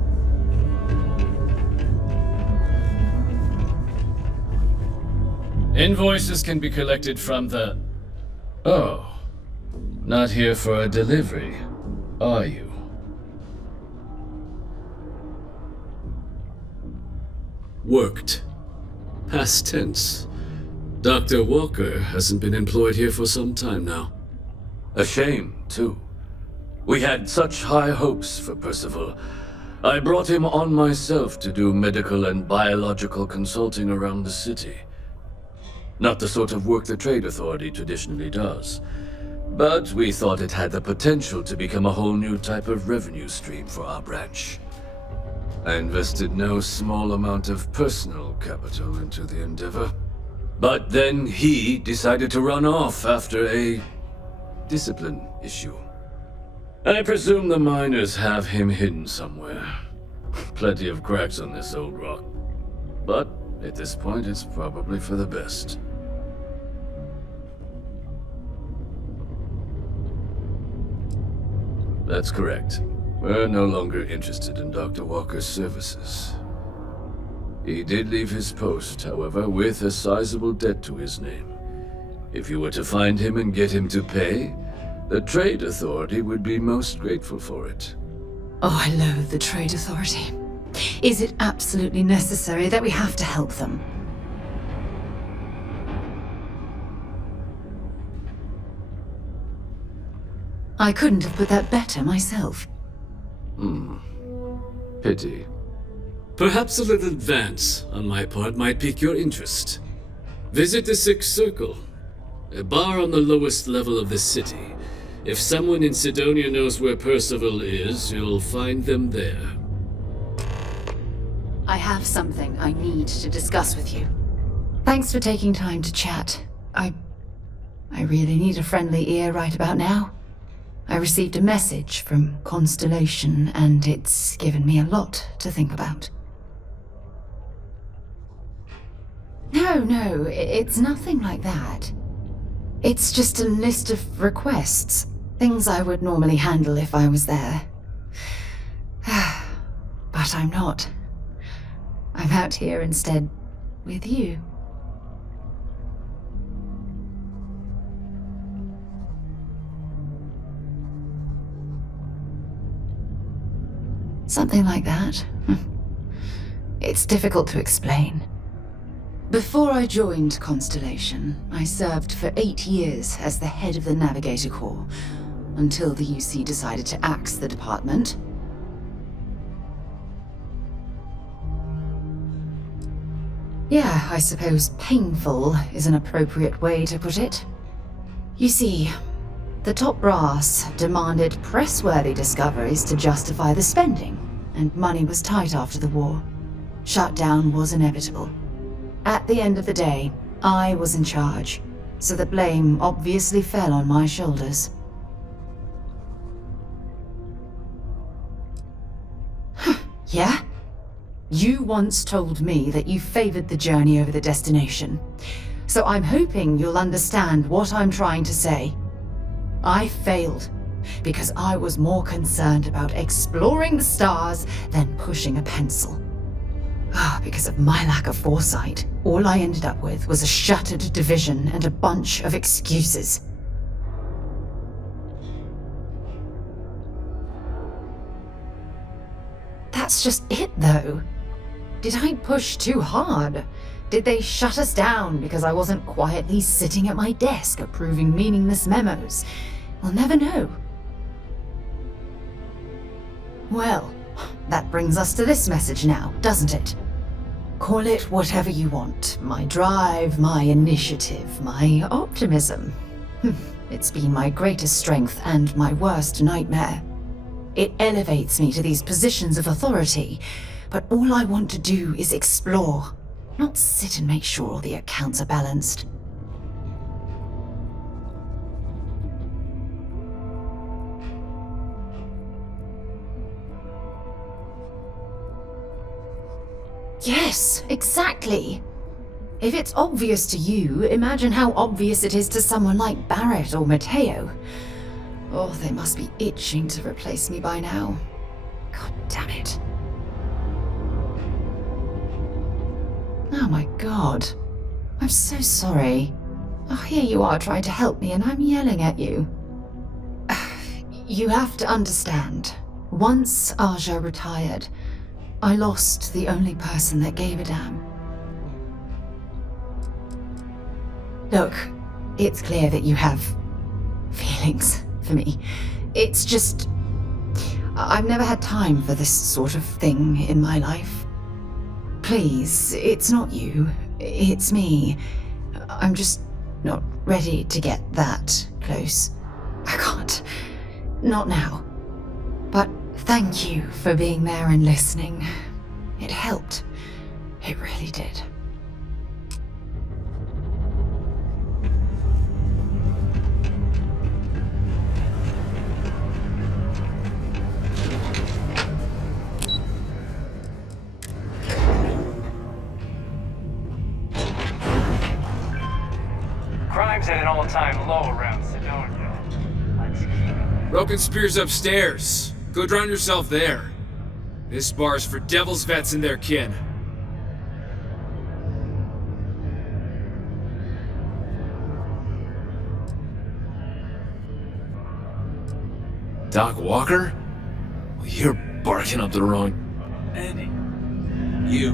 Invoices can be collected from the... Oh. Not here for a delivery, are you? Worked. Past tense. Dr. Walker hasn't been employed here for some time now. A shame, too. We had such high hopes for Percival. I brought him on myself to do medical and biological consulting around the city. Not the sort of work the Trade Authority traditionally does. But we thought it had the potential to become a whole new type of revenue stream for our branch. I invested no small amount of personal capital into the endeavor. But then he decided to run off after a discipline issue. I presume the miners have him hidden somewhere. Plenty of cracks on this old rock. But at this point, it's probably for the best. That's correct. We're no longer interested in Dr. Walker's services. He did leave his post, however, with a sizable debt to his name. If you were to find him and get him to pay, the Trade Authority would be most grateful for it. Oh, I loathe the Trade Authority. Is it absolutely necessary that we have to help them? I couldn't have put that better myself. Pity. Perhaps a little advance on my part might pique your interest. Visit the Sixth Circle, a bar on the lowest level of the city. If someone in Sidonia knows where Percival is, you'll find them there. I have something I need to discuss with you. Thanks for taking time to chat. I really need a friendly ear right about now. I received a message from Constellation, and it's given me a lot to think about. No, it's nothing like that. It's just a list of requests. Things I would normally handle if I was there. But I'm not. I'm out here instead with you. Something like that. It's difficult to explain. Before I joined Constellation, I served for 8 years as the head of the Navigator Corps, until the UC decided to axe the department. Yeah, I suppose painful is an appropriate way to put it. You see, the top brass demanded press-worthy discoveries to justify the spending, and money was tight after the war. Shutdown was inevitable. At the end of the day, I was in charge, so the blame obviously fell on my shoulders. Yeah? You once told me that you favored the journey over the destination, so I'm hoping you'll understand what I'm trying to say. I failed because I was more concerned about exploring the stars than pushing a pencil. Because of my lack of foresight, all I ended up with was a shattered division and a bunch of excuses. That's just it, though. Did I push too hard? Did they shut us down because I wasn't quietly sitting at my desk approving meaningless memos? We'll never know. Well, that brings us to this message now, doesn't it? Call it whatever you want. My drive, my initiative, my optimism. It's been my greatest strength and my worst nightmare. It elevates me to these positions of authority, but all I want to do is explore, not sit and make sure all the accounts are balanced. Yes, exactly. If it's obvious to you, imagine how obvious it is to someone like Barrett or Mateo. Oh, they must be itching to replace me by now. God damn it. Oh my god. I'm so sorry. Oh, here you are trying to help me and I'm yelling at you. You have to understand. Once Aja retired, I lost the only person that gave a damn. Look, it's clear that you have feelings for me. It's just... I've never had time for this sort of thing in my life. Please, it's not you. It's me. I'm just not ready to get that close. I can't. Not now. But thank you for being there and listening. It helped. It really did. Crime's at an all-time low around Sidonia. Let's keep it. Broken Spear's upstairs. Go drown yourself there. This bar's for Devil's vets and their kin. Doc Walker? Well, you're barking up the wrong... Andy, you.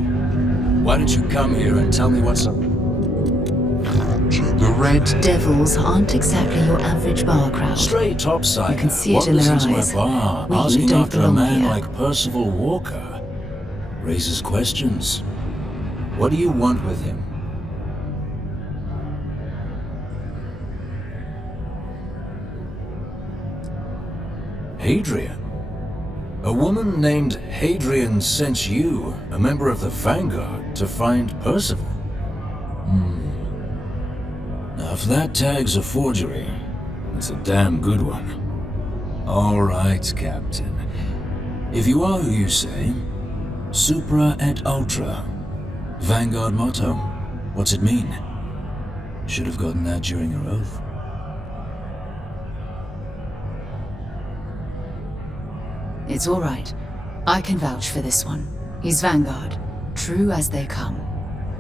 Why don't you come here and tell me what's up? The Red Devils aren't exactly your average bar crowd. Straight topside. You can see it in their eyes. Into my bar, We asking don't after a belong man here. like Percival Walker. Raises questions. What do you want with him? Hadrian? A woman named Hadrian sent you, a member of the Vanguard, to find Percival. Now, if that tag's a forgery, it's a damn good one. All right, Captain. If you are who you say, Supra et Ultra. Vanguard motto. What's it mean? Should have gotten that during your oath. It's all right. I can vouch for this one. He's Vanguard. True as they come.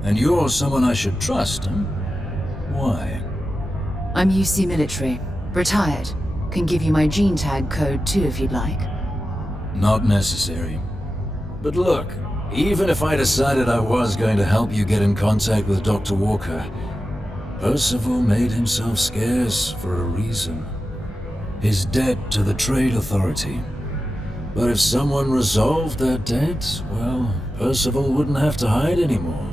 And you're someone I should trust, huh? Why? I'm UC military. Retired. Can give you my gene tag code too if you'd like. Not necessary. But look, even if I decided I was going to help you get in contact with Dr. Walker, Percival made himself scarce for a reason. His debt to the Trade Authority. But if someone resolved that debt, well, Percival wouldn't have to hide anymore.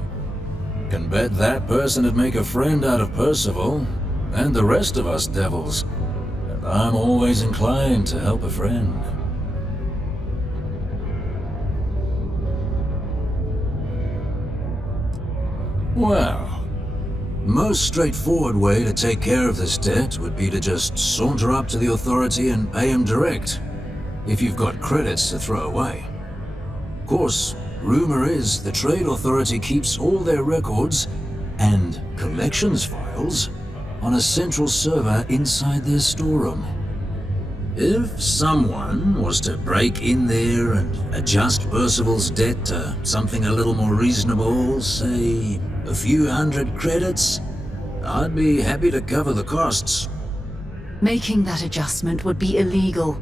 Can bet that person would make a friend out of Percival, and the rest of us devils. And I'm always inclined to help a friend. Well, most straightforward way to take care of this debt would be to just saunter up to the authority and pay him direct, if you've got credits to throw away. Of course, rumor is the Trade Authority keeps all their records and collections files on a central server inside their storeroom. If someone was to break in there and adjust Percival's debt to something a little more reasonable, say a few hundred credits, I'd be happy to cover the costs. Making that adjustment would be illegal.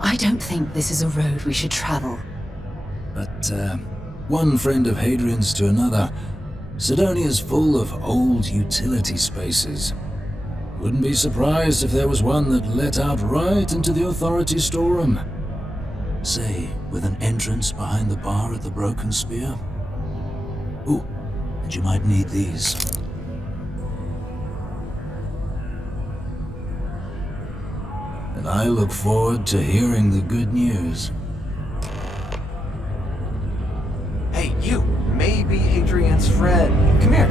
I don't think this is a road we should travel. But, one friend of Hadrian's to another, Sidonia's full of old utility spaces. Wouldn't be surprised if there was one that let out right into the authority storeroom. Say, with an entrance behind the bar at the Broken Spear. Ooh, and you might need these. And I look forward to hearing the good news. Hey, you! Maybe Hadrian's friend. Come here.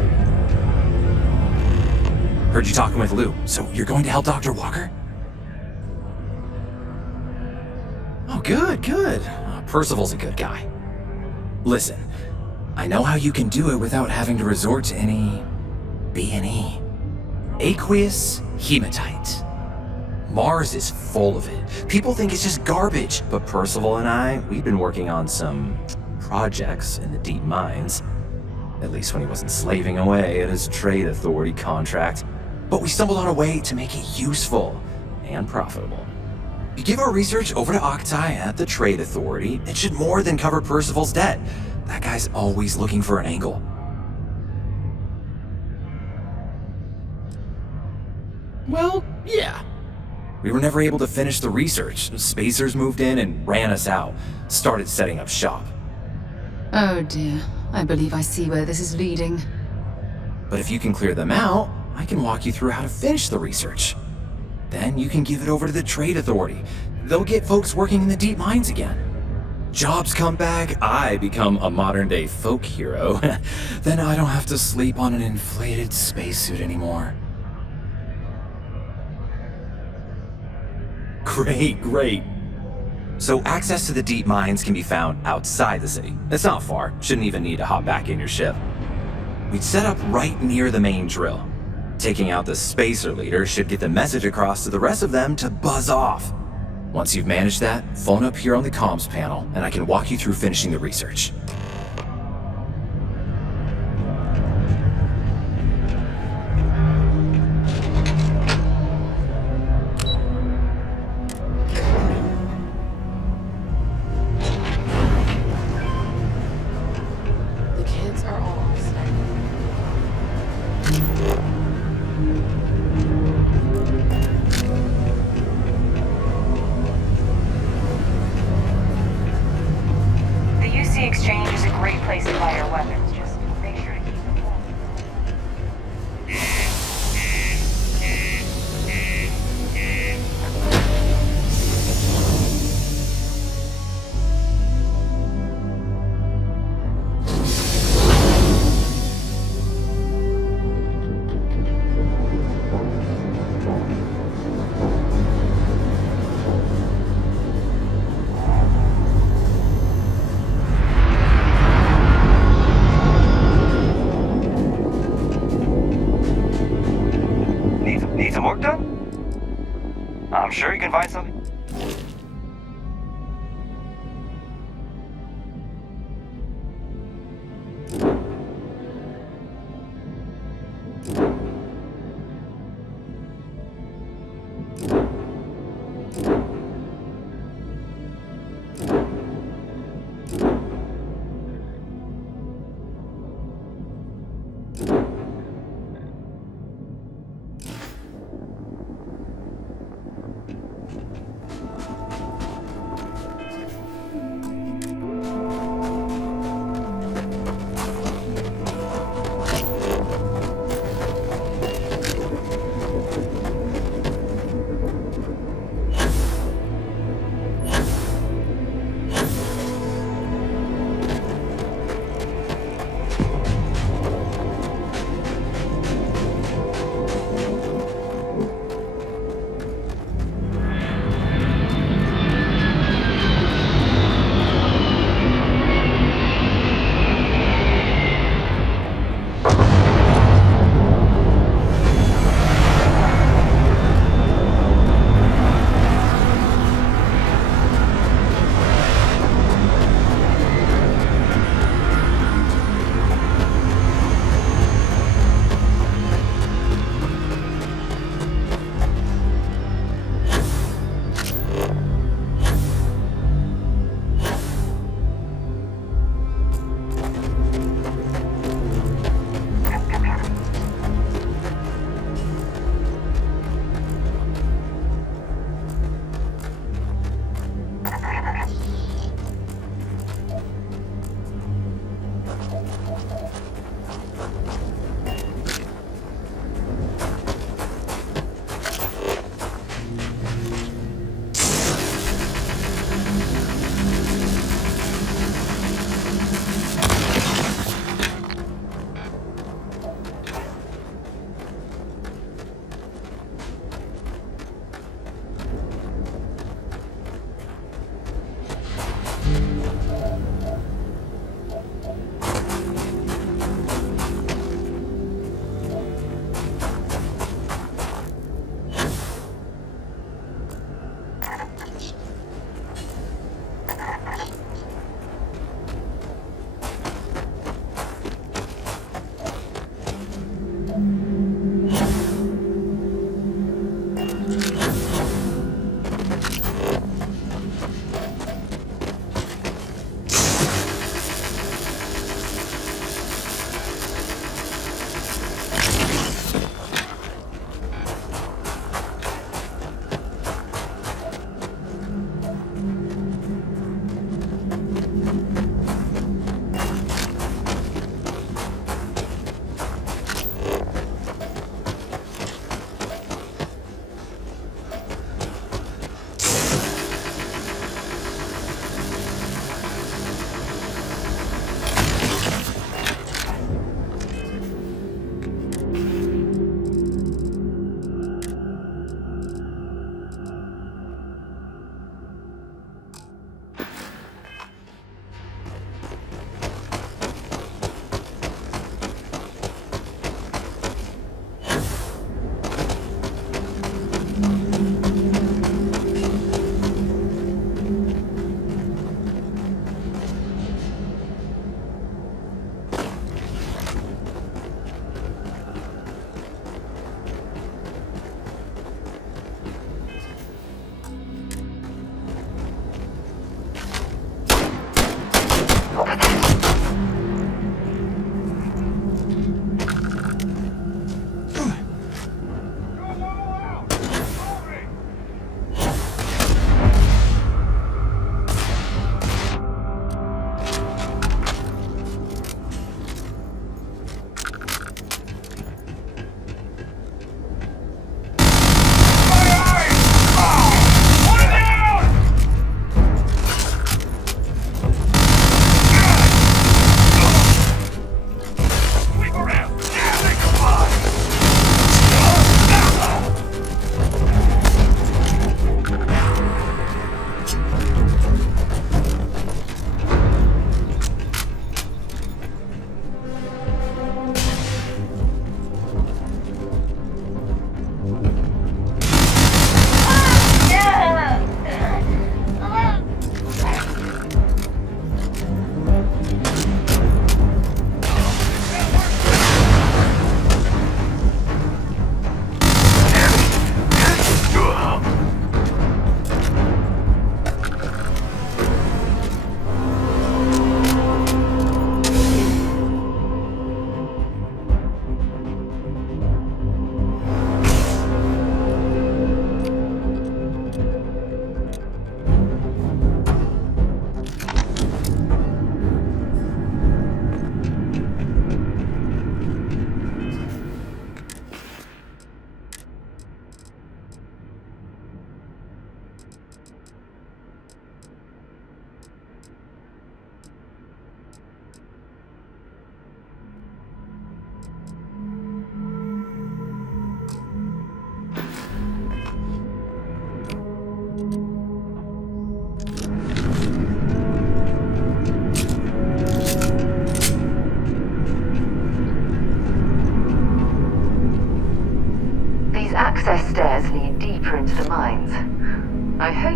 Heard you talking with Lou, so you're going to help Dr. Walker? Oh, good, good. Percival's a good guy. Listen, I know how you can do it without having to resort to any B&E. Aqueous hematite. Mars is full of it. People think it's just garbage, but Percival and I, we've been working on some projects in the deep mines. At least when he wasn't slaving away at his trade authority contract. But we stumbled on a way to make it useful and profitable. You give our research over to Octai at the trade authority, it should more than cover Percival's debt. That guy's always looking for an angle. Well, yeah. We were never able to finish the research. Spacers moved in and ran us out. Started setting up shop. Oh dear. I believe I see where this is leading. But if you can clear them out, I can walk you through how to finish the research. Then you can give it over to the trade authority. They'll get folks working in the deep mines again. Jobs come back, I become a modern-day folk hero. Then I don't have to sleep on an inflated spacesuit anymore. Great. So access to the deep mines can be found outside the city. It's not far, shouldn't even need to hop back in your ship. We'd set up right near the main drill. Taking out the spacer leader should get the message across to the rest of them to buzz off. Once you've managed that, phone up here on the comms panel, and I can walk you through finishing the research. The kids are all upset. The UC exchange is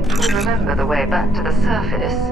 vaguely remember the way back to the surface.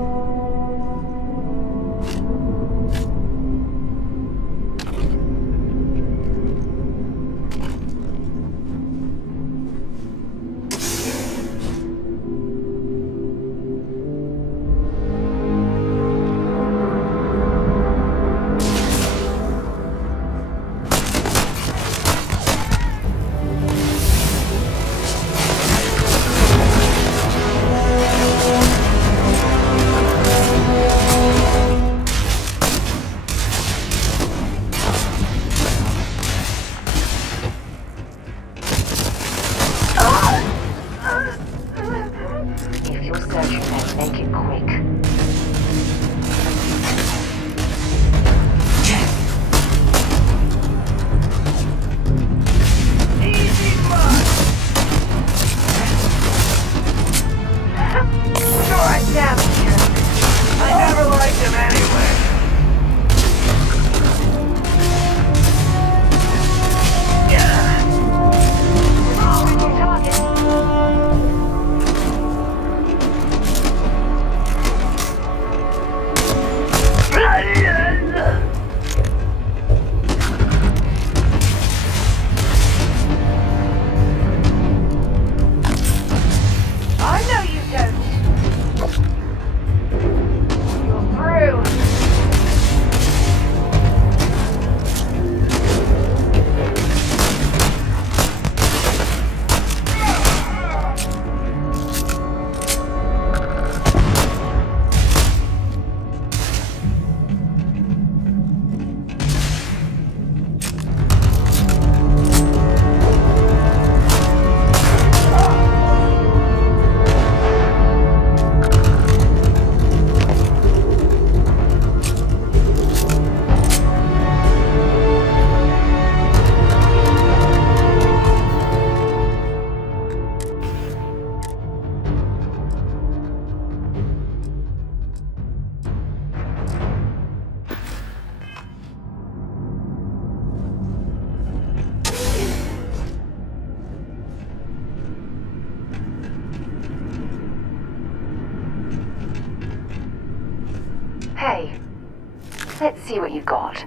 Hey, let's see what you got.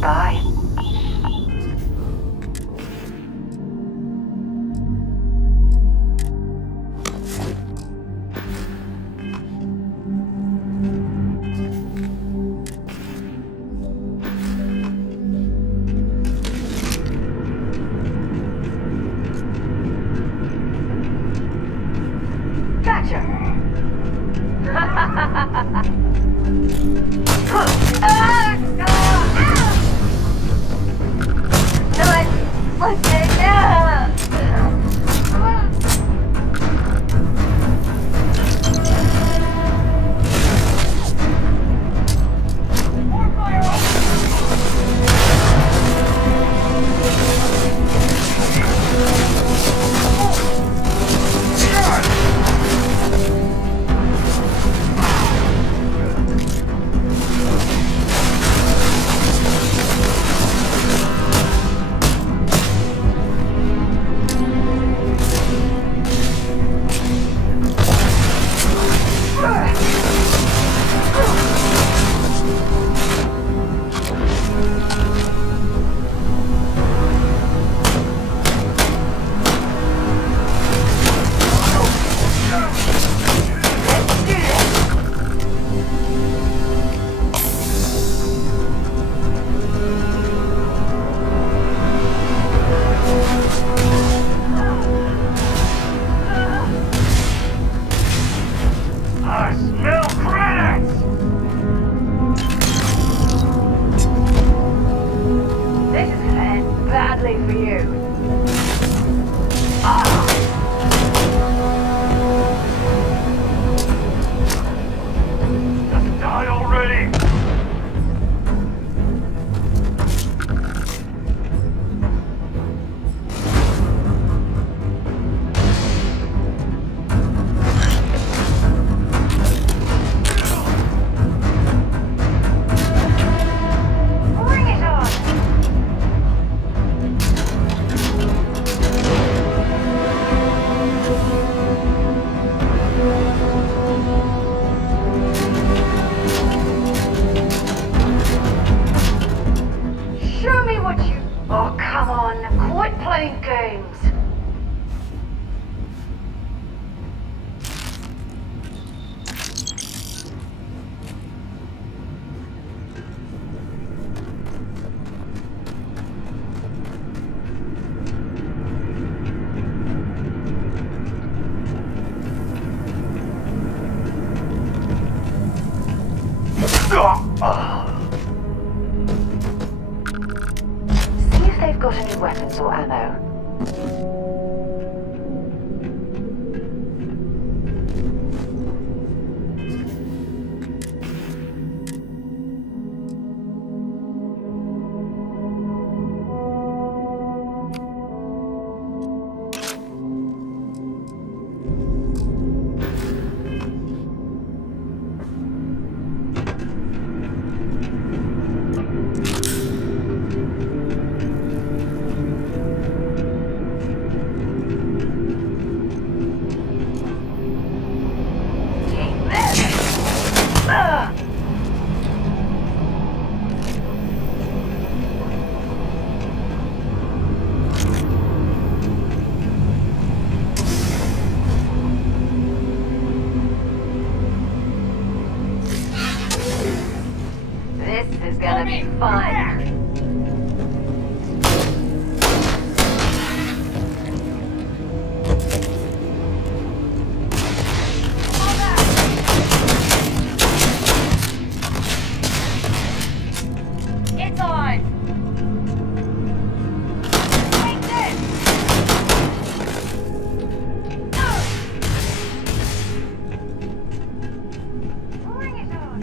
Bye. Gotcha. Mind games. See if they've got any weapons or ammo. This is gonna be fun. It's on. Take this. Bring it on.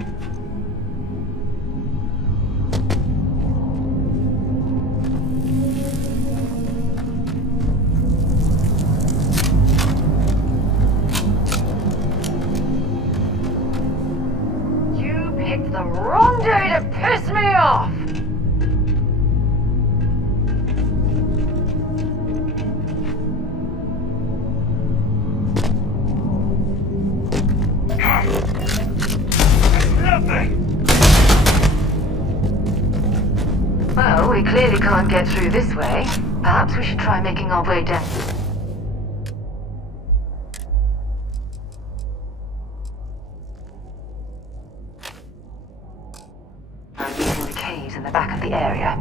You picked the wrong day to piss me off! Nothing! Well, we clearly can't get through this way. Perhaps we should try making our way down. I'm using the caves in the back of the area.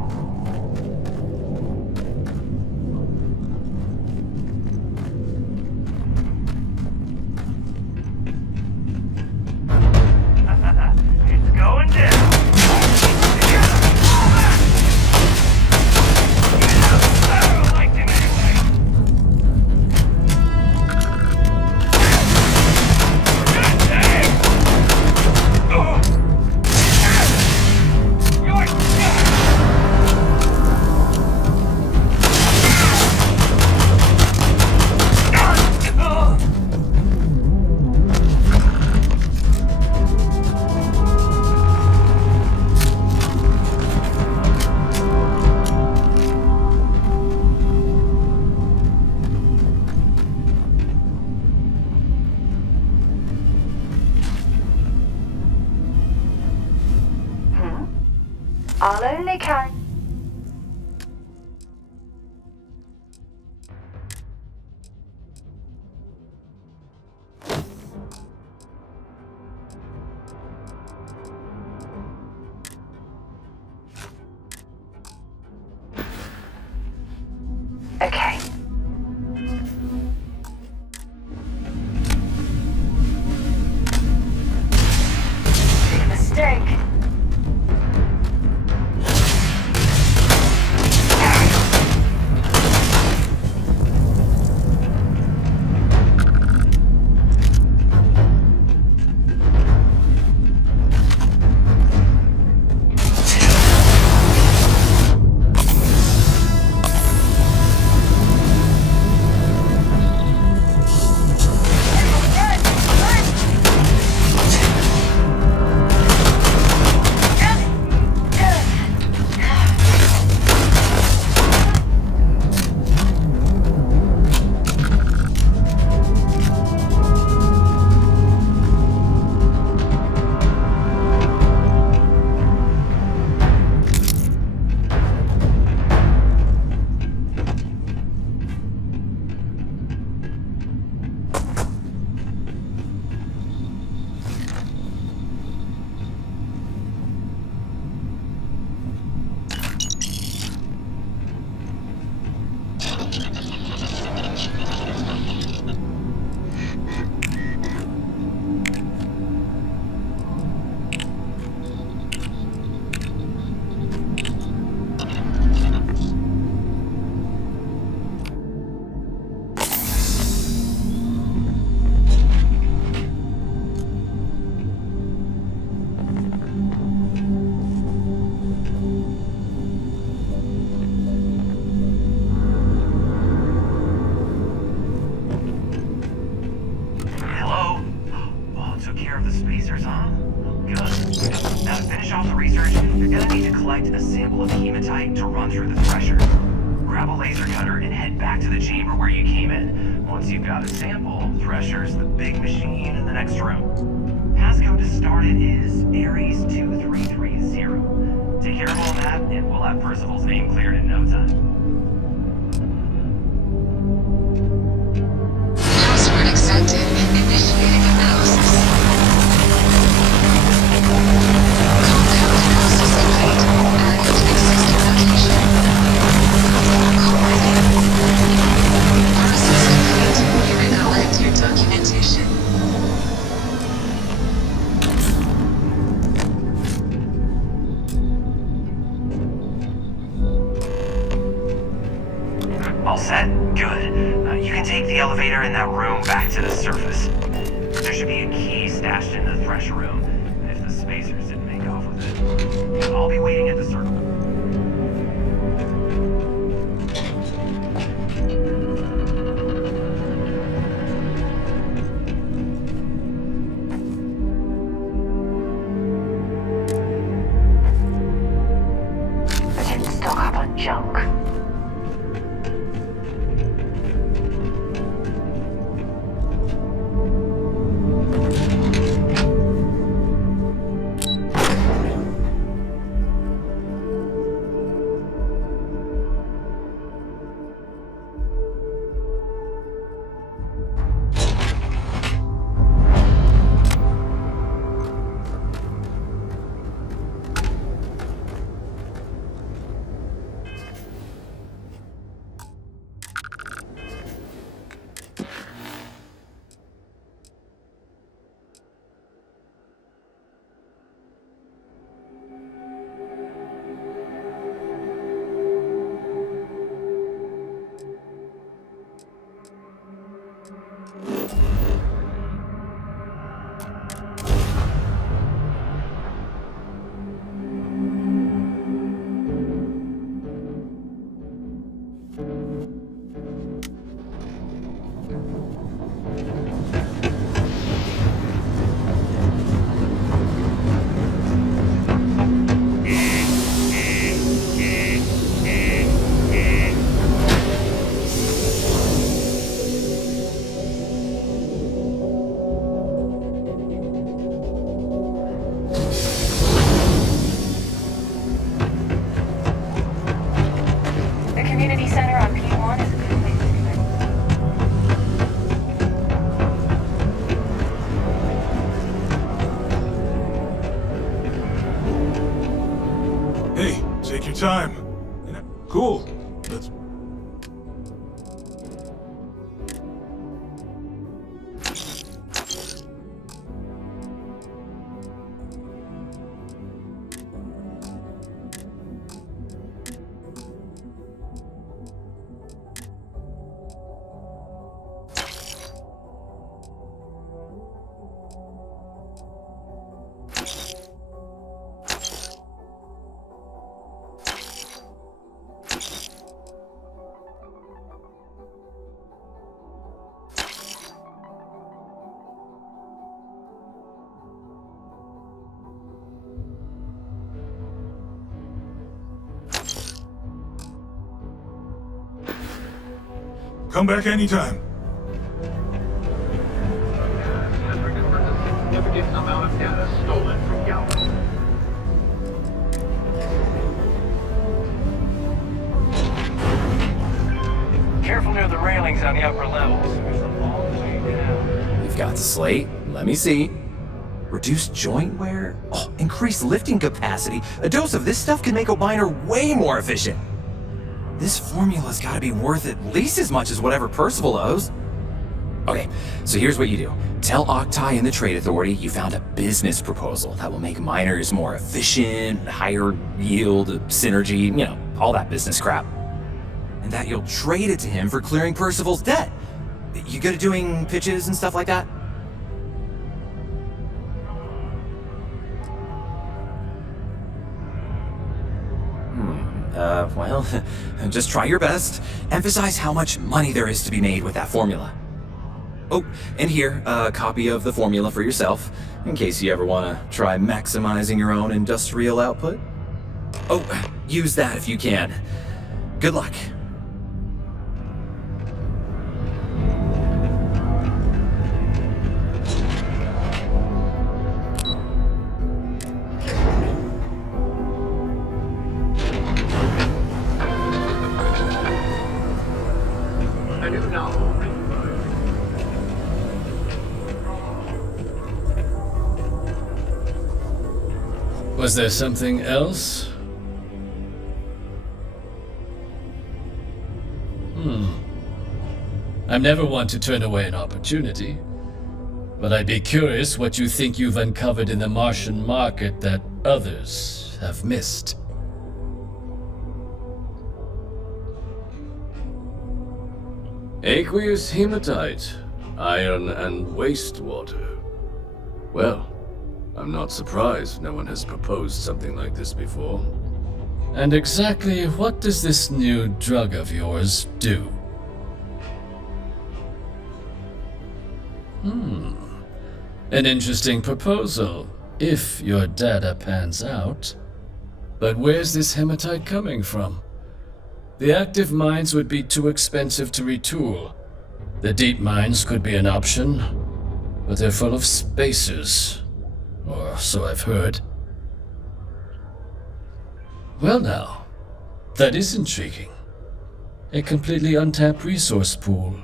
It's going down. I don't like him anyway. God damn! Oh. You're I'll only carry... Okay. Big mistake. research, you're gonna need to collect a sample of hematite to run through the thresher. Grab a laser cutter and head back to the chamber where you came in. Once you've got a sample, Thresher's the big machine in the next room. Passcode to start it is Ares 2330. Take care of all that, and we'll have Percival's name cleared in no time. Password accepted. Initiating analysis. Compound analysis complete. Adding to existing location. Process complete. You may collect your documentation. All set? Good. You can take the elevator in that room back to the surface. There should be a key stashed in the thresher room, and if the spacers didn't make off with it, I'll be waiting at the circle. Didn't stock up on junk. The community center on P1 is a good place to be. Hey, take your time. Cool. Let's... Come back anytime. Significant amount of data stolen from Galvin. Careful near the railings on the upper levels. There's a long way down. We've got the slate. Let me see. Reduced joint wear? Oh, increased lifting capacity. A dose of this stuff can make a miner way more efficient. This formula's gotta be worth at least as much as whatever Percival owes. Okay, so here's what you do. Tell Octai and the Trade Authority you found a business proposal that will make miners more efficient, higher yield, synergy, you know, all that business crap. And that you'll trade it to him for clearing Percival's debt. You good at doing pitches and stuff like that? Well, just try your best. Emphasize how much money there is to be made with that formula. Oh, and here, a copy of the formula for yourself, in case you ever want to try maximizing your own industrial output. Oh, use that if you can. Good luck. A new novel written by Was there something else? I'm never one to turn away an opportunity, but I'd be curious what you think you've uncovered in the Martian market that others have missed. Aqueous hematite, iron and wastewater. Well, I'm not surprised no one has proposed something like this before. And exactly what does this new drug of yours do? An interesting proposal, if your data pans out. But where's this hematite coming from? The active mines would be too expensive to retool. The deep mines could be an option, but they're full of spacers. Or so I've heard. Well now, that is intriguing. A completely untapped resource pool,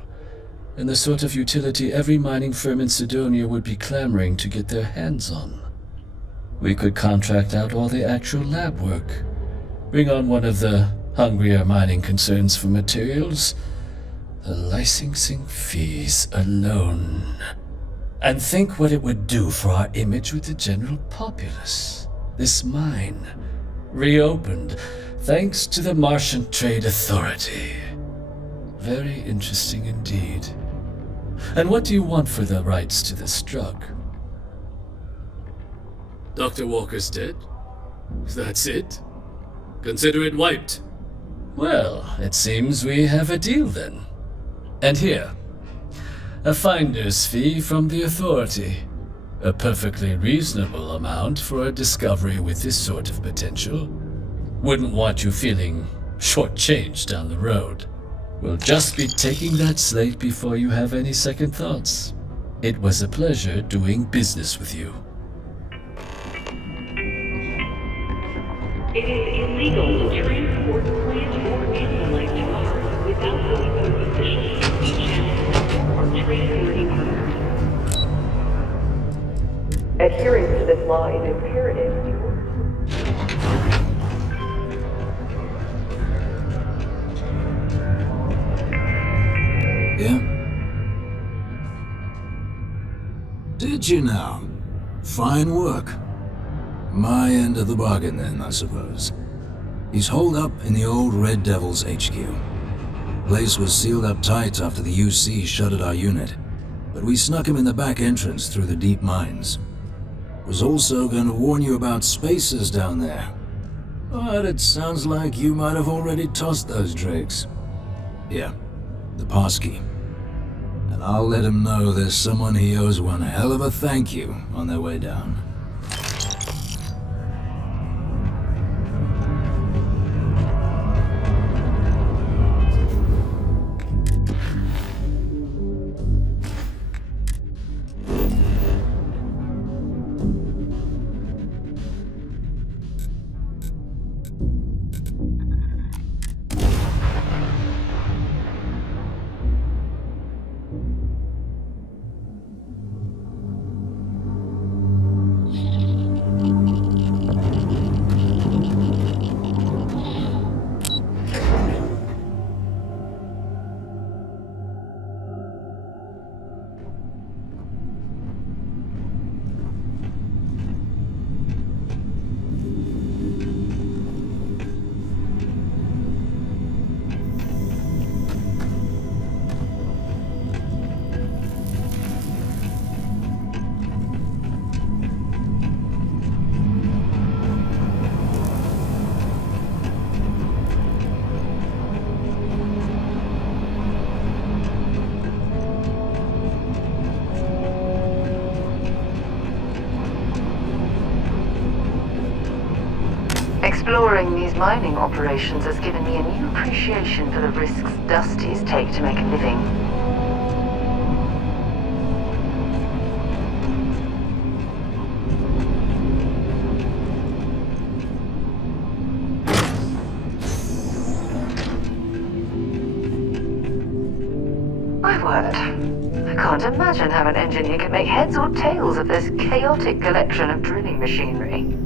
and the sort of utility every mining firm in Sidonia would be clamoring to get their hands on. We could contract out all the actual lab work, bring on one of the hungrier mining concerns for materials, the licensing fees alone. And think what it would do for our image with the general populace. This mine, reopened thanks to the Martian Trade Authority. Very interesting indeed. And what do you want for the rights to this drug? Dr. Walker's dead? That's it? Consider it wiped. Well, it seems we have a deal then. And here, a finder's fee from the Authority. A perfectly reasonable amount for a discovery with this sort of potential. Wouldn't want you feeling shortchanged down the road. We'll just be taking that slate before you have any second thoughts. It was a pleasure doing business with you. It is illegal to transport plant or animal life to Mars without going through official safety channels or transporting purposes. Adherence to this law is imperative. Yeah? Did you now? Fine work. My end of the bargain then, I suppose. He's holed up in the old Red Devil's HQ. Place was sealed up tight after the UC shuttered our unit, but we snuck him in the back entrance through the deep mines. Was also going to warn you about spacers down there. But it sounds like you might have already tossed those drakes. Yeah, the passkey. And I'll let him know there's someone he owes one hell of a thank you on their way down. Exploring these mining operations has given me a new appreciation for the risks Dusties take to make a living. My word. I can't imagine how an engineer can make heads or tails of this chaotic collection of drilling machinery.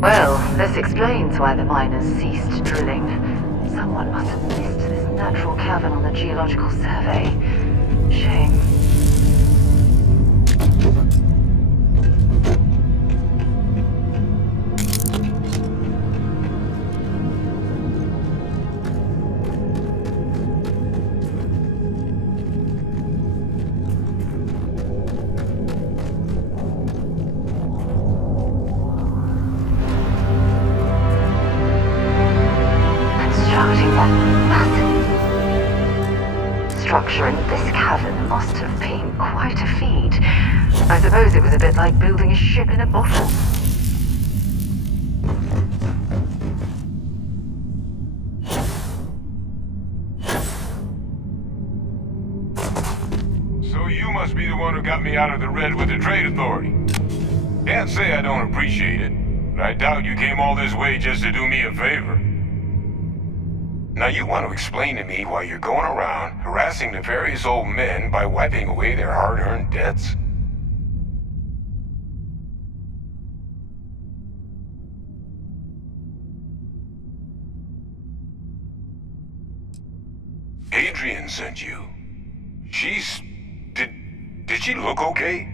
Well, this explains why the miners ceased drilling. Someone must have missed this natural cavern on the geological survey. Shame. Constructing that massive structure in this cavern must have been quite a feat. I suppose it was a bit like building a ship in a bottle. So you must be the one who got me out of the red with the Trade Authority. Can't say I don't appreciate it, but I doubt you came all this way just to do me a favor. Now you want to explain to me why you're going around harassing nefarious old men by wiping away their hard-earned debts? Adrian sent you. She's... Did she look okay?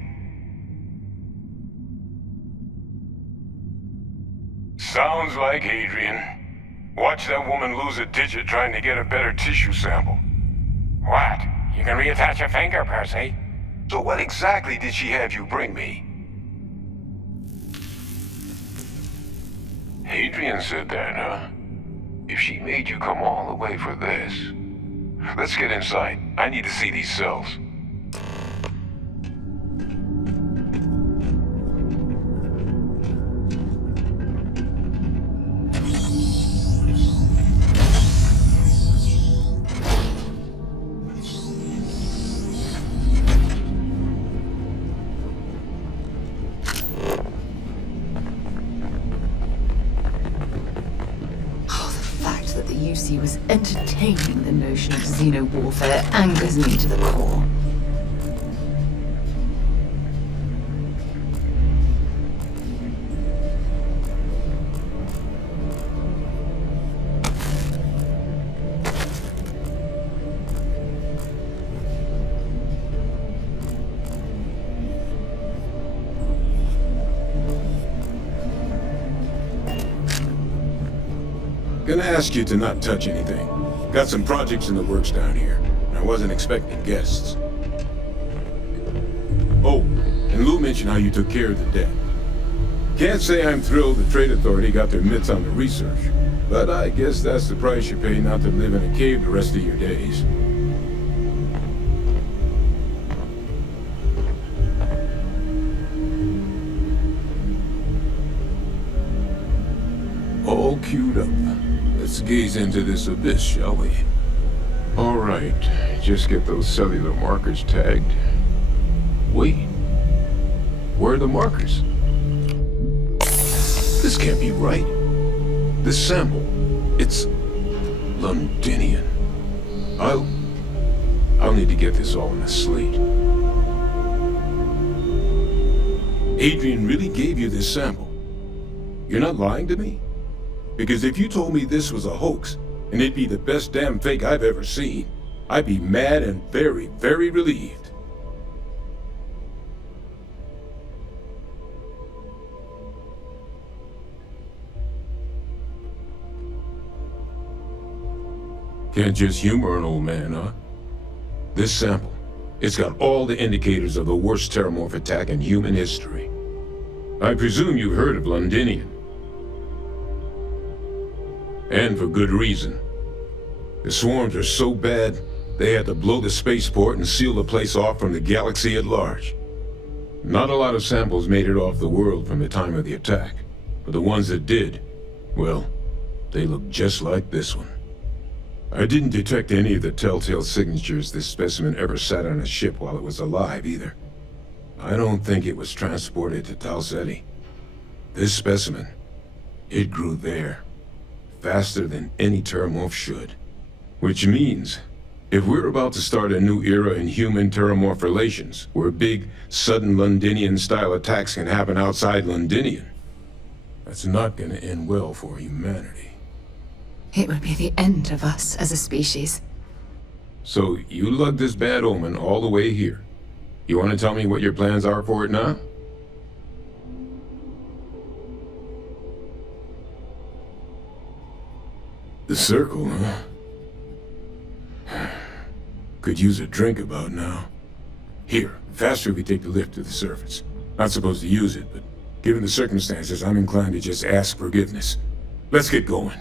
Sounds like Adrian. Watch that woman lose a digit trying to get a better tissue sample. What? You can reattach a finger, Percy. So what exactly did she have you bring me? Adrian said that, huh? If she made you come all the way for this... Let's get inside. I need to see these cells. He was entertaining the notion of xeno-warfare angers me to the core. Gonna ask you to not touch anything. Got some projects in the works down here. I wasn't expecting guests. Oh, and Lou mentioned how you took care of the debt. Can't say I'm thrilled the Trade Authority got their mitts on the research, but I guess that's the price you pay not to live in a cave the rest of your days. All queued up. Let's gaze into this abyss, shall we? All right, just get those cellular markers tagged. Wait, where are the markers? This can't be right. This sample, it's Londinian. I'll need to get this all in a slate. Adrian really gave you this sample. You're not lying to me? Because if you told me this was a hoax, and it'd be the best damn fake I've ever seen, I'd be mad and very, very relieved. Can't just humor an old man, huh? This sample, It's got all the indicators of the worst terramorph attack in human history. I presume you've heard of Londinian. And for good reason. The swarms are so bad, they had to blow the spaceport and seal the place off from the galaxy at large. Not a lot of samples made it off the world from the time of the attack, but the ones that did, well, they look just like this one. I didn't detect any of the telltale signatures this specimen ever sat on a ship while it was alive, either. I don't think it was transported to Tau Ceti. This specimen, it grew there, faster than any terramorph should. Which means, if we're about to start a new era in human-terramorph relations, where big, sudden Londinian-style attacks can happen outside Londinian, that's not gonna end well for humanity. It would be the end of us as a species. So, you lugged this bad omen all the way here. You want to tell me what your plans are for it now? The circle, huh? Could use a drink about now. Here, faster if we take the lift to the surface. Not supposed to use it, but given the circumstances, I'm inclined to just ask forgiveness. Let's get going.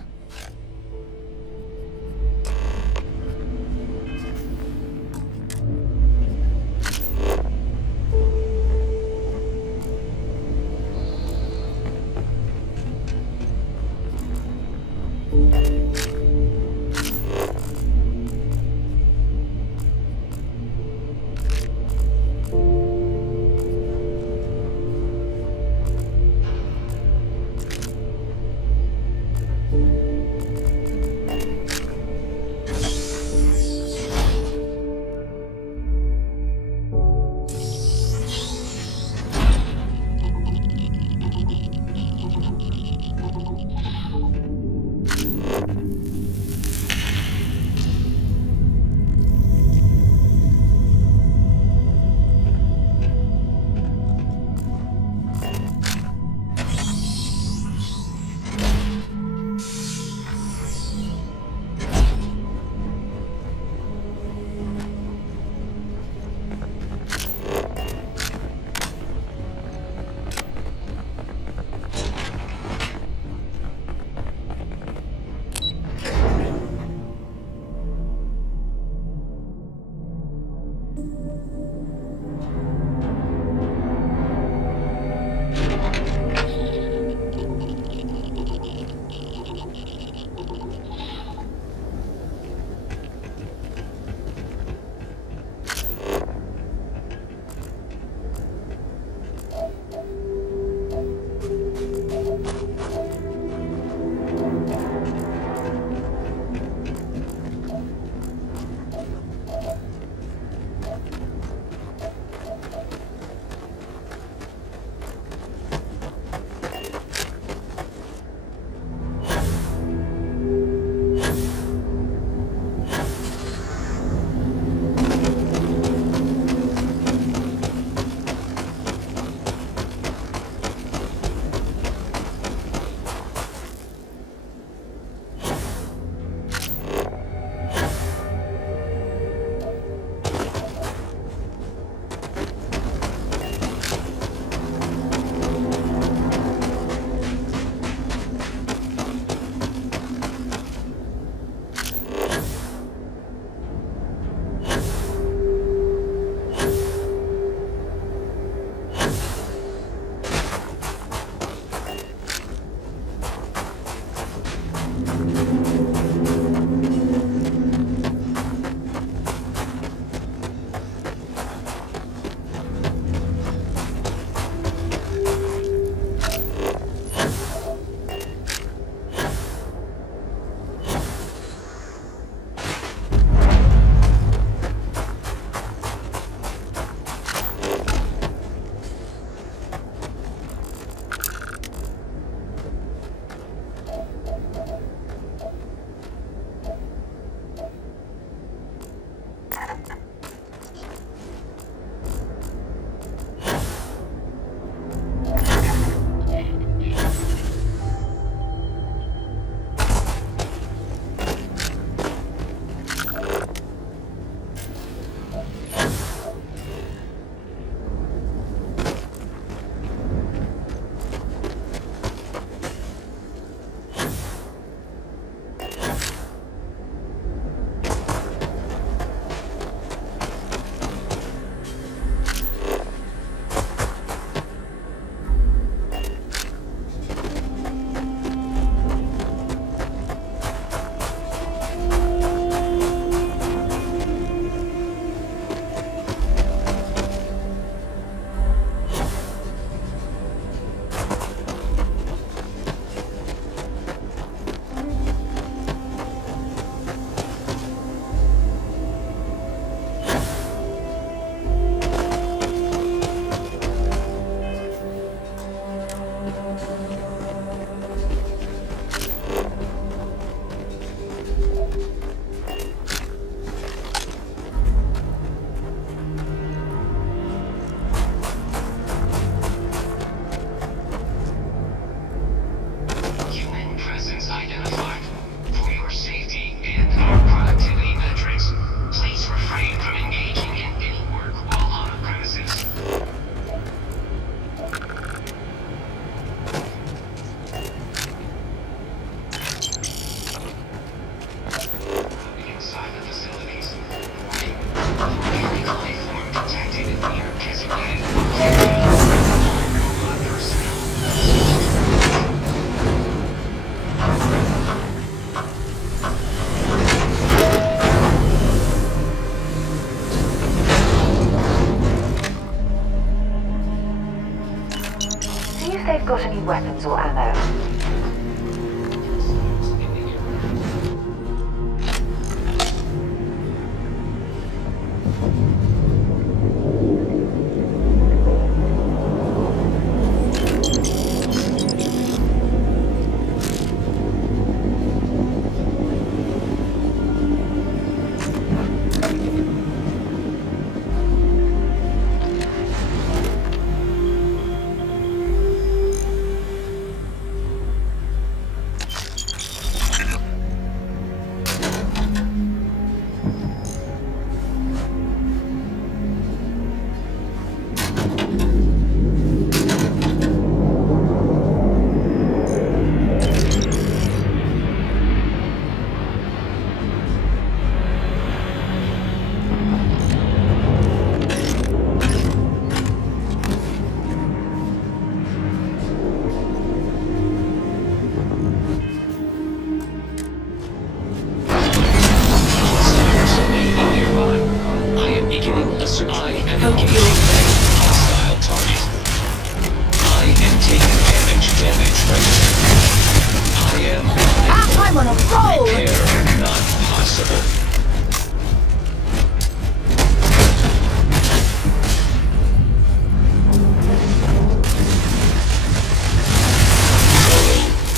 they've got any weapons or ammo.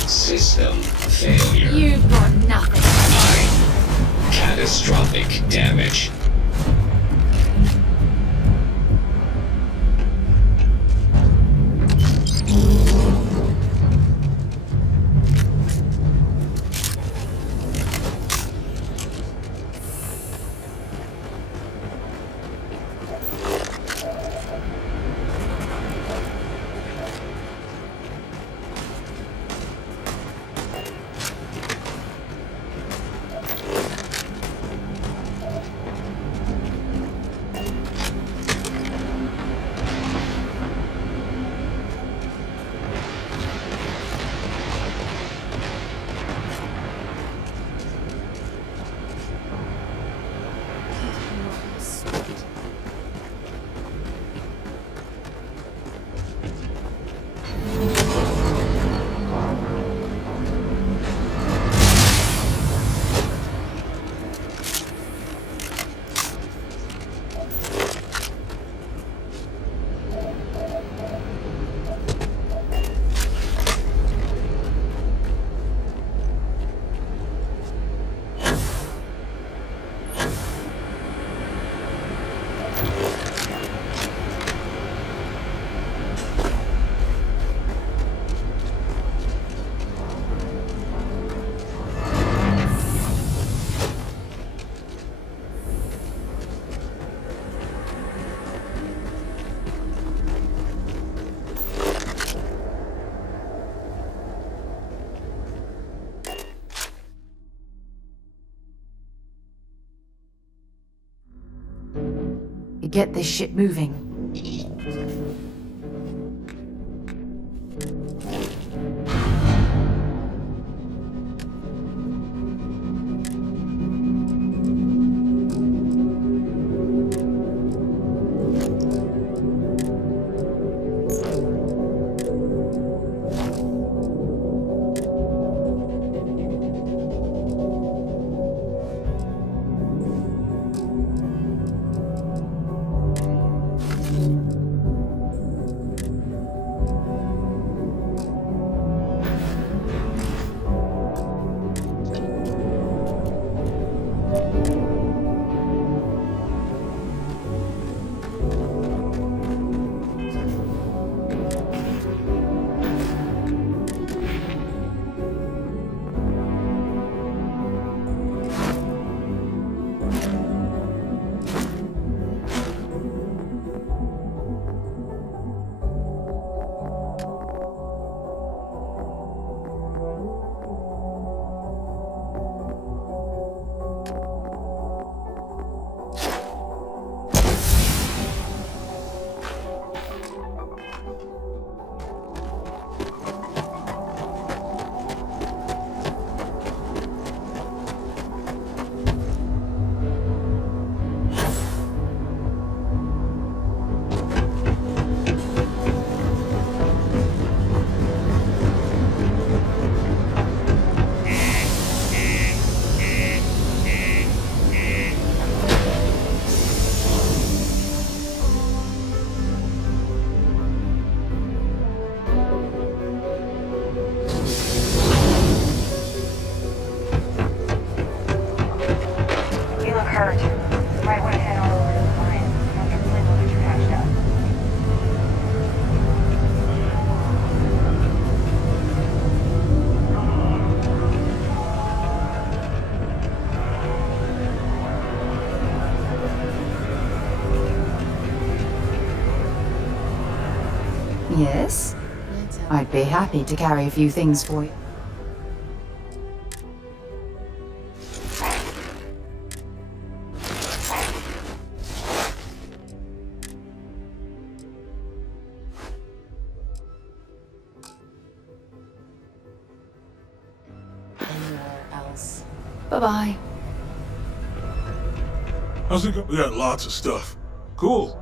System failure. You've got nothing. Catastrophic damage. Get this shit moving. Yes? I'd be happy to carry a few things for you. Anywhere else? Bye-bye. How's it go? We got lots of stuff. Cool.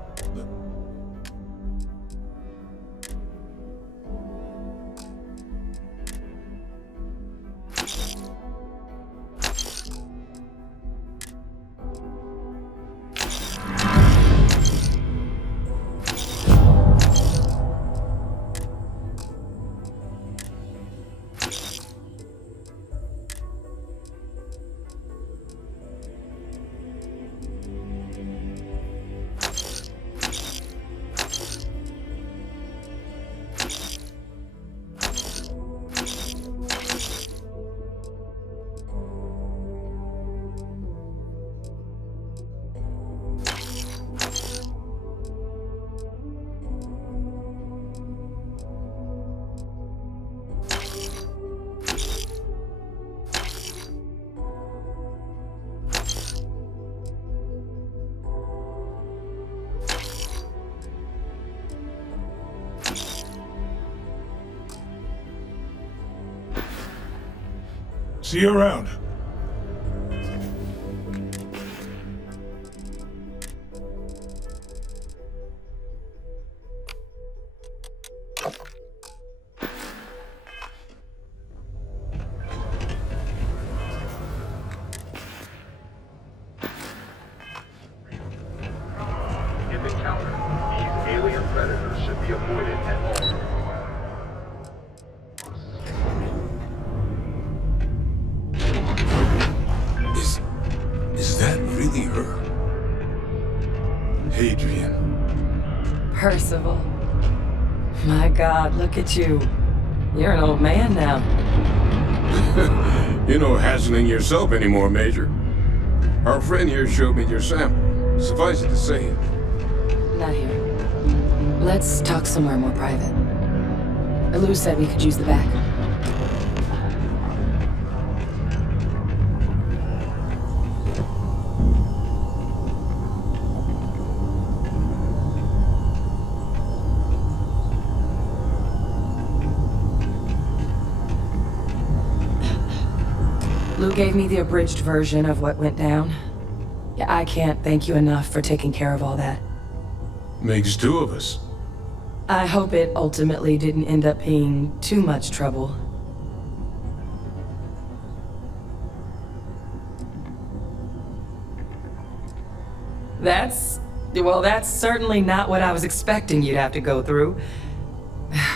See you around. If encountered, these alien predators should be avoided at all. Is that really her? Hadrian. Percival. My God, look at you. You're an old man now. You're no hassling yourself anymore, Major. Our friend here showed me your sample. Suffice it to say. Not here. Let's talk somewhere more private. Lou said we could use the back. Lou gave me the abridged version of what went down. Yeah, I can't thank you enough for taking care of all that. Makes two of us. I hope it ultimately didn't end up being too much trouble. That's certainly not what I was expecting you'd have to go through.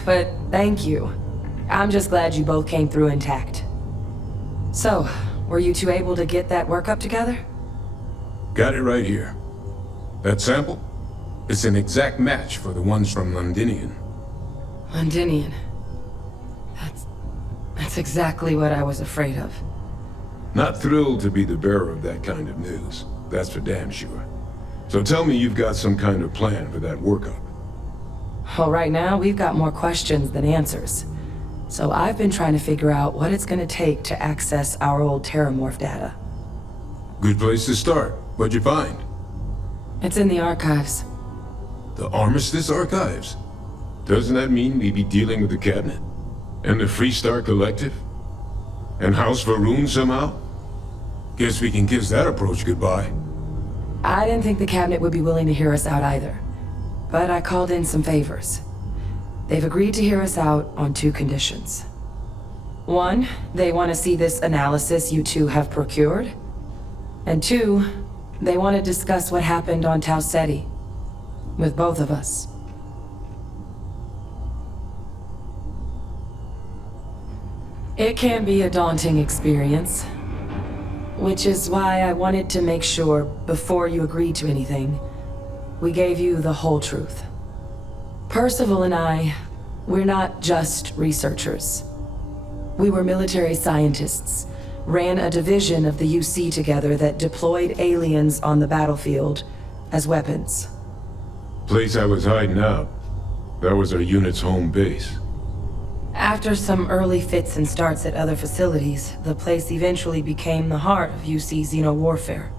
But thank you. I'm just glad you both came through intact. So, were you two able to get that workup together? Got it right here. That sample? It's an exact match for the ones from Londinian. Londinian. That's exactly what I was afraid of. Not thrilled to be the bearer of that kind of news. That's for damn sure. So tell me you've got some kind of plan for that workup. Well, right now, we've got more questions than answers. So I've been trying to figure out what it's gonna take to access our old Terramorph data. Good place to start. What'd you find? It's in the archives. The Armistice Archives? Doesn't that mean we'd be dealing with the Cabinet? And the Freestar Collective? And House Varun somehow? Guess we can kiss that approach goodbye. I didn't think the Cabinet would be willing to hear us out either. But I called in some favors. They've agreed to hear us out on two conditions. One, they want to see this analysis you two have procured. And two, they want to discuss what happened on Tau Ceti. With both of us. It can be a daunting experience. Which is why I wanted to make sure, before you agreed to anything, we gave you the whole truth. Percival and I, we're not just researchers. We were military scientists, ran a division of the UC together that deployed aliens on the battlefield as weapons. Place I was hiding out. That was our unit's home base. After some early fits and starts at other facilities, the place eventually became the heart of UC xeno-warfare.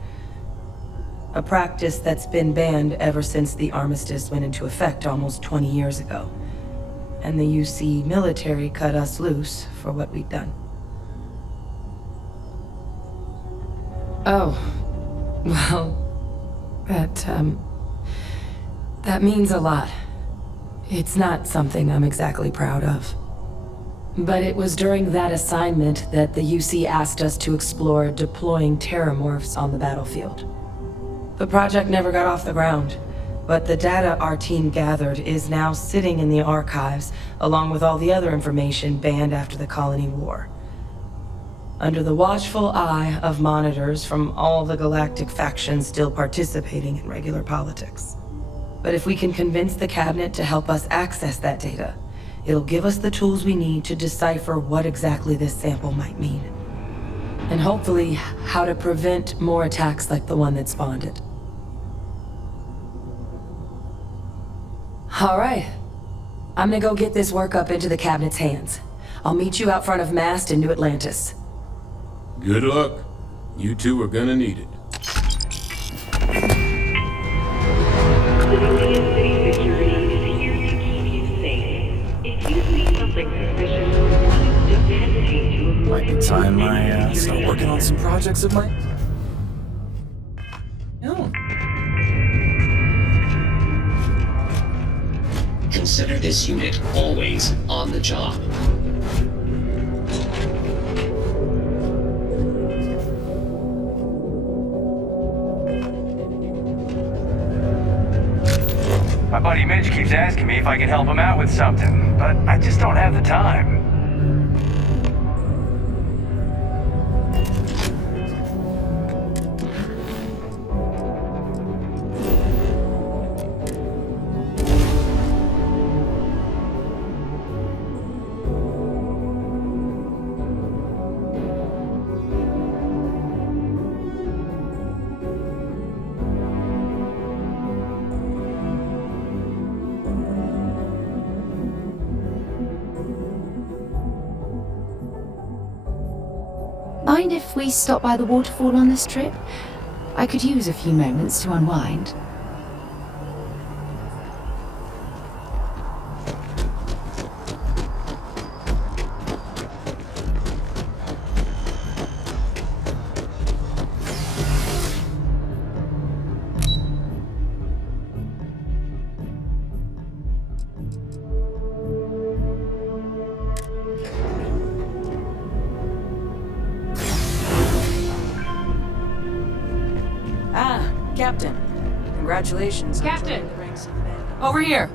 A practice that's been banned ever since the armistice went into effect almost 20 years ago. And the UC military cut us loose for what we'd done. Oh, well, that means a lot. It's not something I'm exactly proud of. But it was during that assignment that the UC asked us to explore deploying terramorphs on the battlefield. The project never got off the ground, but the data our team gathered is now sitting in the archives, along with all the other information banned after the Colony War. Under the watchful eye of monitors from all the galactic factions still participating in regular politics. But if we can convince the cabinet to help us access that data, it'll give us the tools we need to decipher what exactly this sample might mean. And hopefully, how to prevent more attacks like the one that spawned it. All right. I'm gonna go get this work up into the cabinet's hands. I'll meet you out front of Mast in New Atlantis. Good luck. You two are gonna need it. Civilian city security is here to keep you safe. If you see something suspicious, please don't hesitate to report Might be time I start working on some projects of mine. Oh. Consider this unit always on the job. My buddy Mitch keeps asking me if I can help him out with something, but I just don't have the time. Mind if we stop by the waterfall on this trip? I could use a few moments to unwind. Captain. Congratulations. Captain! Over here!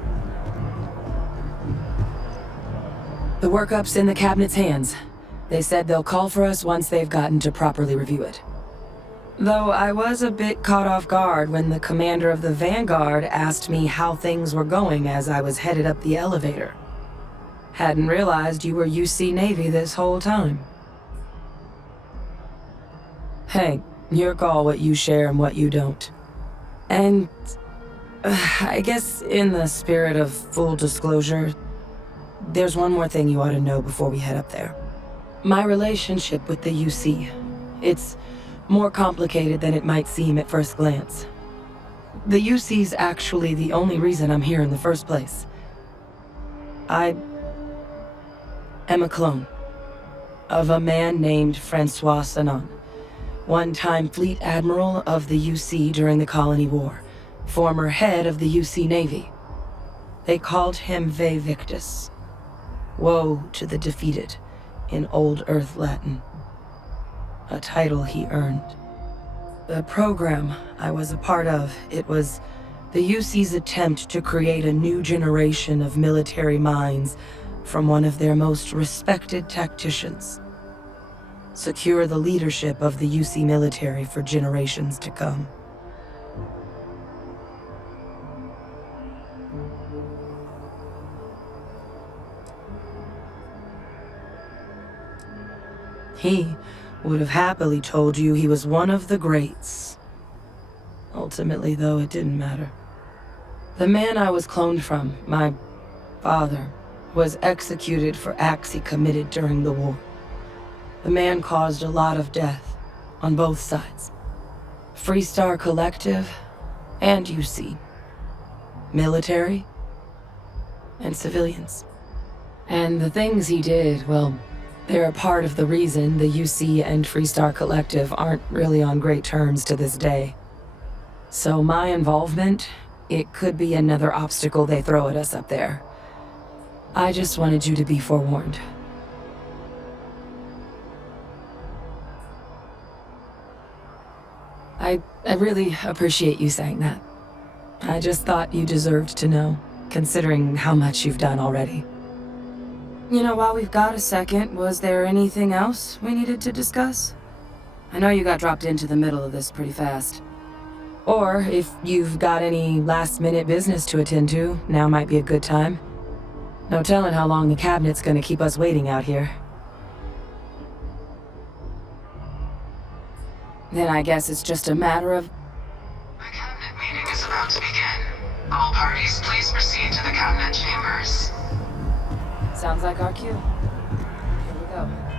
The workup's in the cabinet's hands. They said they'll call for us once they've gotten to properly review it. Though I was a bit caught off guard when the commander of the Vanguard asked me how things were going as I was headed up the elevator. Hadn't realized you were UC Navy this whole time. Hey, your call what you share and what you don't. And I guess in the spirit of full disclosure, there's one more thing you ought to know before we head up there. My relationship with the UC, it's more complicated than it might seem at first glance. The UC's actually the only reason I'm here in the first place. I am a clone of a man named Francois Sanon, one-time fleet admiral of the UC during the Colony War, former head of the UC Navy. They called him Ve Victus, woe to the defeated, in Old Earth Latin, a title he earned. The program I was a part of, it was the UC's attempt to create a new generation of military minds from one of their most respected tacticians. Secure the leadership of the UC military for generations to come. He would have happily told you he was one of the greats. Ultimately, though, it didn't matter. The man I was cloned from, my father was executed for acts he committed during the war. The man caused a lot of death on both sides. Freestar Collective and UC. Military and civilians. And the things he did, well, they're a part of the reason the UC and Freestar Collective aren't really on great terms to this day. So my involvement, it could be another obstacle they throw at us up there. I just wanted you to be forewarned. I really appreciate you saying that. I just thought you deserved to know, considering how much you've done already. You know, while we've got a second, was there anything else we needed to discuss? I know you got dropped into the middle of this pretty fast. Or, if you've got any last-minute business to attend to, now might be a good time. No telling how long the cabinet's gonna keep us waiting out here. Then I guess it's just a matter of... The cabinet meeting is about to begin. All parties, please proceed to the cabinet chambers. Sounds like our cue. Here we go.